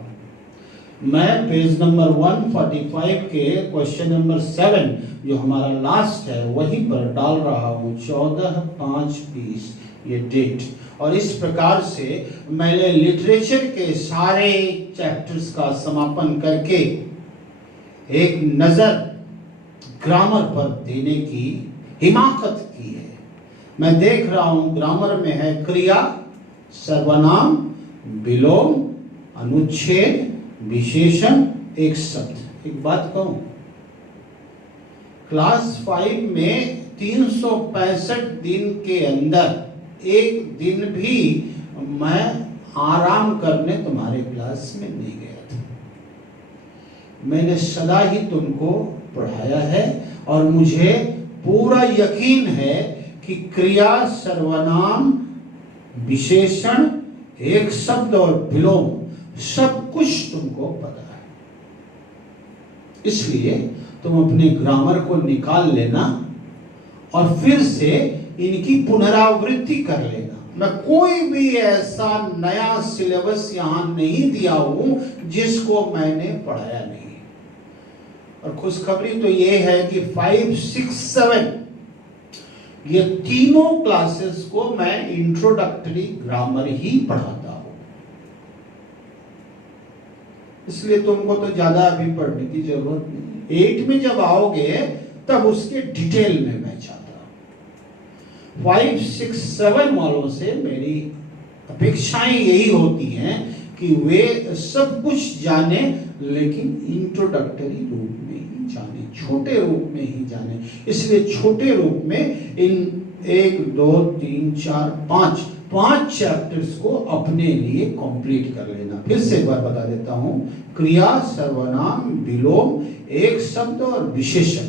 मैं पेज नंबर 145 के क्वेश्चन नंबर 7 जो हमारा लास्ट है वहीं पर डाल रहा हूं, 14/5/20 ये डेट। और इस प्रकार से मैंने लिटरेचर के सारे चैप्टर्स का समापन करके एक नजर ग्रामर पर देने की हिमाकत की है। मैं देख रहा हूं ग्रामर में है क्रिया, सर्वनाम, विलोम, अनुच्छेद, विशेषण, एक शब्द। एक बात कहूं, क्लास 5 में 365 दिन के अंदर एक दिन भी मैं आराम करने तुम्हारे क्लास में नहीं गया था। मैंने सदा ही तुमको पढ़ाया है और मुझे पूरा यकीन है कि क्रिया, सर्वनाम, विशेषण, एक शब्द और विलोम सब कुछ तुमको पता है। इसलिए तुम अपने ग्रामर को निकाल लेना और फिर से इनकी पुनरावृत्ति कर लेना। मैं कोई भी ऐसा नया सिलेबस यहां नहीं दिया हूं जिसको मैंने पढ़ाया नहीं। और खुशखबरी तो ये है कि 5, 6, 7 ये तीनों क्लासेस को मैं इंट्रोडक्टरी ग्रामर ही पढ़ाता हूं, इसलिए तुमको तो ज्यादा अभी पढ़ने की जरूरत नहीं। 8 में जब आओगे तब उसके डिटेल में मैं चाहता हूं। 5, 6, 7 वालों से मेरी अपेक्षाएं यही होती हैं कि वे सब कुछ जाने, लेकिन इंट्रोडक्टरी रूप में ही जाने, छोटे रूप में ही जाने। इसलिए छोटे रूप में इन 1, 2, 3, 4, 5 चैप्टर्स को अपने लिए कंप्लीट कर लेना। फिर से एक बार बता देता हूं, क्रिया, सर्वनाम, विलोम, एक शब्द और विशेषण,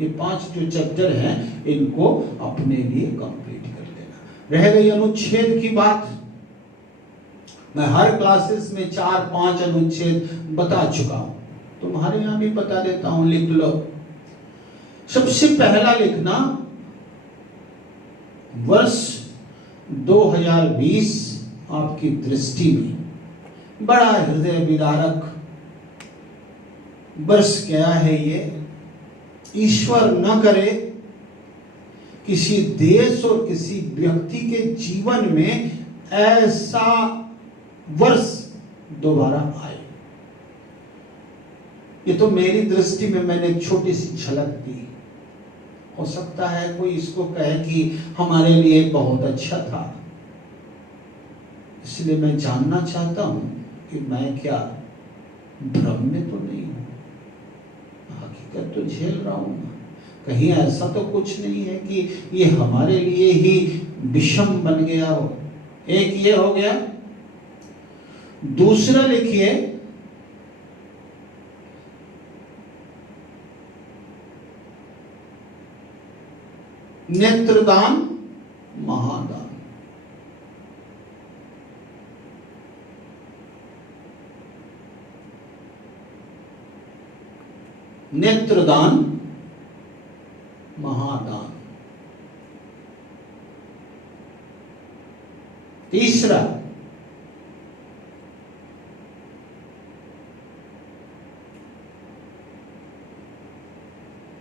ये 5 जो चैप्टर हैं इनको अपने लिए कंप्लीट कर लेना। रह गई अनुच्छेद की बात। मैं हर क्लासेस में 4-5 अनुच्छेद बता चुका हूं, तुम्हारे यहां भी बता देता हूं, लिख लो। सबसे पहला लिखना, वर्ष 2020 आपकी दृष्टि में बड़ा हृदय विदारक वर्ष क्या है ये। ईश्वर न करे किसी देश और किसी व्यक्ति के जीवन में ऐसा वर्ष दोबारा आए। ये तो मेरी दृष्टि में मैंने छोटी सी झलक दी। हो सकता है कोई इसको कहे कि हमारे लिए बहुत अच्छा था। इसलिए मैं जानना चाहता हूं कि मैं क्या भ्रम में तो नहीं हूं, हकीकत तो झेल रहा हूं। कहीं ऐसा तो कुछ नहीं है कि ये हमारे लिए ही विषम बन गया हो। एक ये हो गया। दूसरा लिखिए, नेत्रदान महादान। नेत्रदान महादान। तीसरा,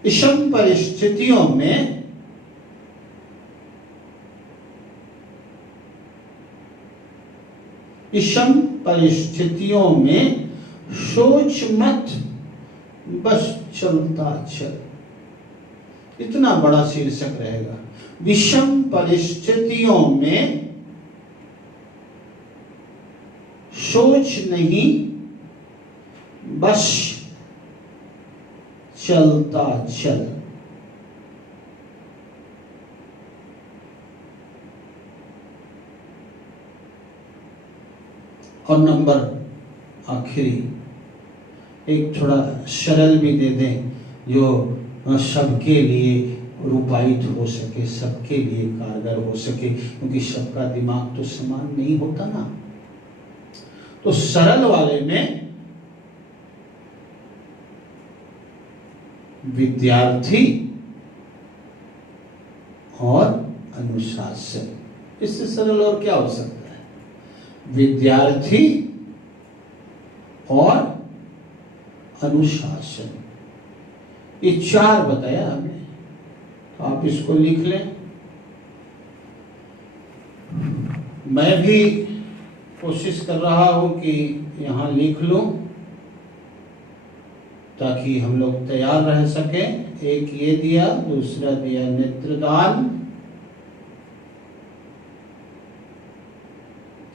विषम परिस्थितियों में सोच मत, बस चलता चल। इतना बड़ा शीर्षक रहेगा। विषम परिस्थितियों में सोच नहीं, बस चलता चल। और नंबर आखिरी एक थोड़ा सरल भी दे दें जो सबके लिए रूपायित हो सके, सबके लिए कारगर हो सके, क्योंकि सबका दिमाग तो समान नहीं होता ना। तो सरल वाले में विद्यार्थी और अनुशासन, इससे सरल और क्या हो सकता है? विद्यार्थी और अनुशासन, ये चार बताया हमें, तो आप इसको लिख लें। मैं भी कोशिश कर रहा हूं कि यहां लिख लूं ताकि हम लोग तैयार रह सकें। एक ये दिया, दूसरा दिया नेत्रदान,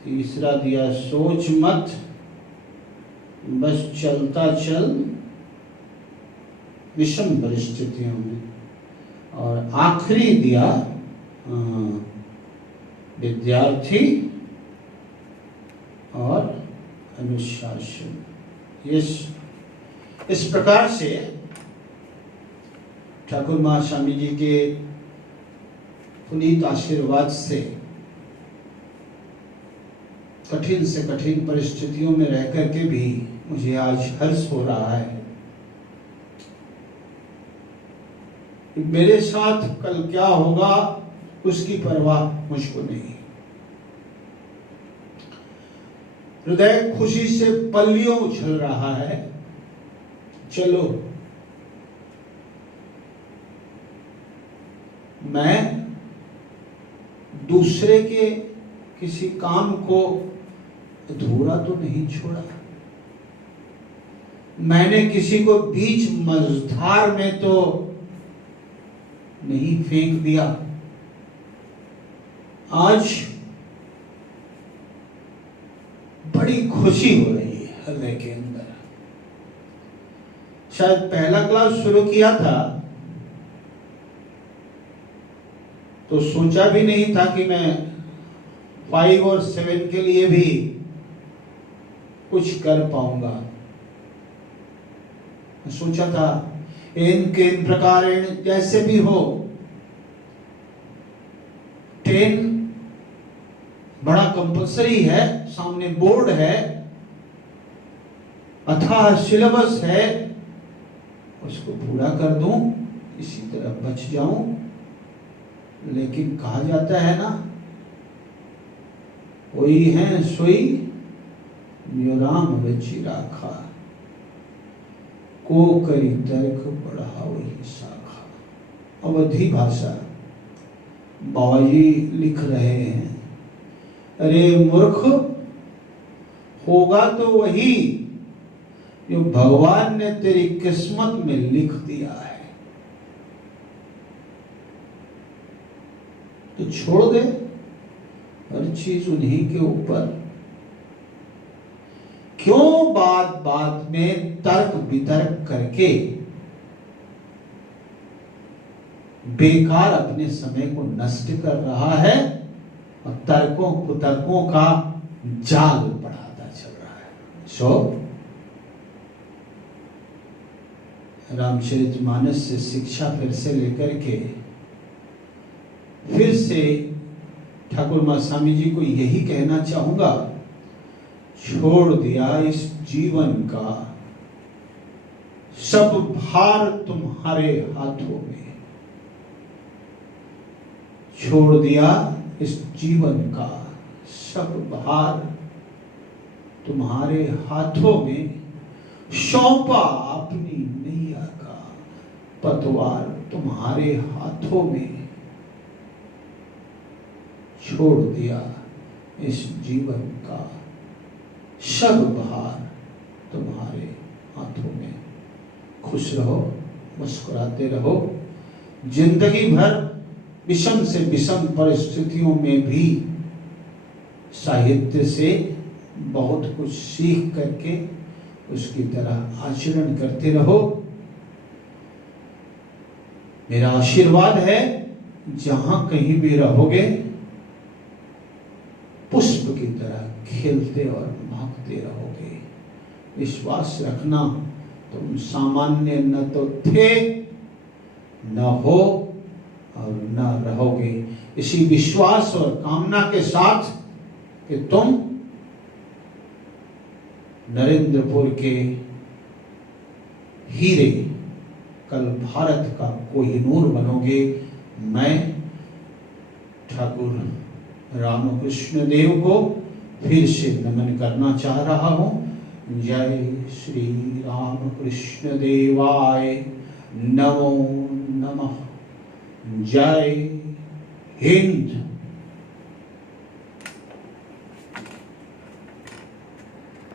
तीसरा दिया सोच मत, बस चलता चल विषम परिस्थितियों में, और आखिरी दिया विद्यार्थी और अनुशासन। इस प्रकार से ठाकुर महास्वामी जी के पुनीत आशीर्वाद से कठिन से कठिन परिस्थितियों में रह करके भी मुझे आज हर्ष हो रहा है। मेरे साथ कल क्या होगा उसकी परवाह मुझको नहीं। हृदय खुशी से पल्लियों उछल रहा है। चलो, मैं दूसरे के किसी काम को अधूरा तो नहीं छोड़ा, मैंने किसी को बीच मझधार में तो नहीं फेंक दिया। आज बड़ी खुशी हो रही है हृदय के अंदर। शायद पहला क्लास शुरू किया था तो सोचा भी नहीं था कि मैं 5 और 7 के लिए भी कुछ कर पाऊंगा। सोचा था इनके प्रकार जैसे भी हो, 10 बड़ा कंपल्सरी है, सामने बोर्ड है, अथाह सिलेबस है, उसको पूरा कर दूं, इसी तरह बच जाऊं। लेकिन कहा जाता है ना, कोई है सोई जो राम रचि राखा, को करी तर्क बढ़ाओ ही शाखा। अवधी भाषा बाबाजी लिख रहे हैं, अरे मूर्ख, होगा तो वही जो भगवान ने तेरी किस्मत में लिख दिया है। तो छोड़ दे हर चीज उन्हीं के ऊपर। क्यों बात बात में तर्क वितर्क करके बेकार अपने समय को नष्ट कर रहा है और तर्कों कुतर्कों का जाल बढ़ाता चल रहा है। सो रामचरितमानस से शिक्षा फिर से लेकर के फिर से ठाकुर महास्वामी जी को यही कहना चाहूंगा, छोड़ दिया इस जीवन का सब भार तुम्हारे हाथों में। छोड़ दिया इस जीवन का सब भार तुम्हारे हाथों में, सौंपा अपनी नैया का पतवार तुम्हारे हाथों में। छोड़ दिया इस जीवन का सब भार तुम्हारे हाथों में। खुश रहो, मुस्कुराते रहो। जिंदगी भर विषम से विषम परिस्थितियों में भी साहित्य से बहुत कुछ सीख करके उसकी तरह आचरण करते रहो। मेरा आशीर्वाद है, जहां कहीं भी रहोगे पुष्प की तरह खिलते और बढ़ते रहोगे। विश्वास रखना, तुम सामान्य न तो थे, न हो और न रहोगे। इसी विश्वास और कामना के साथ कि तुम नरेंद्रपुर के हीरे, कल भारत का कोहिनूर बनोगे, मैं ठाकुर रामकृष्ण देव को फिर से नमन करना चाह रहा हूं। जय श्री रामकृष्ण देवाय नमो नमः। जय हिंद।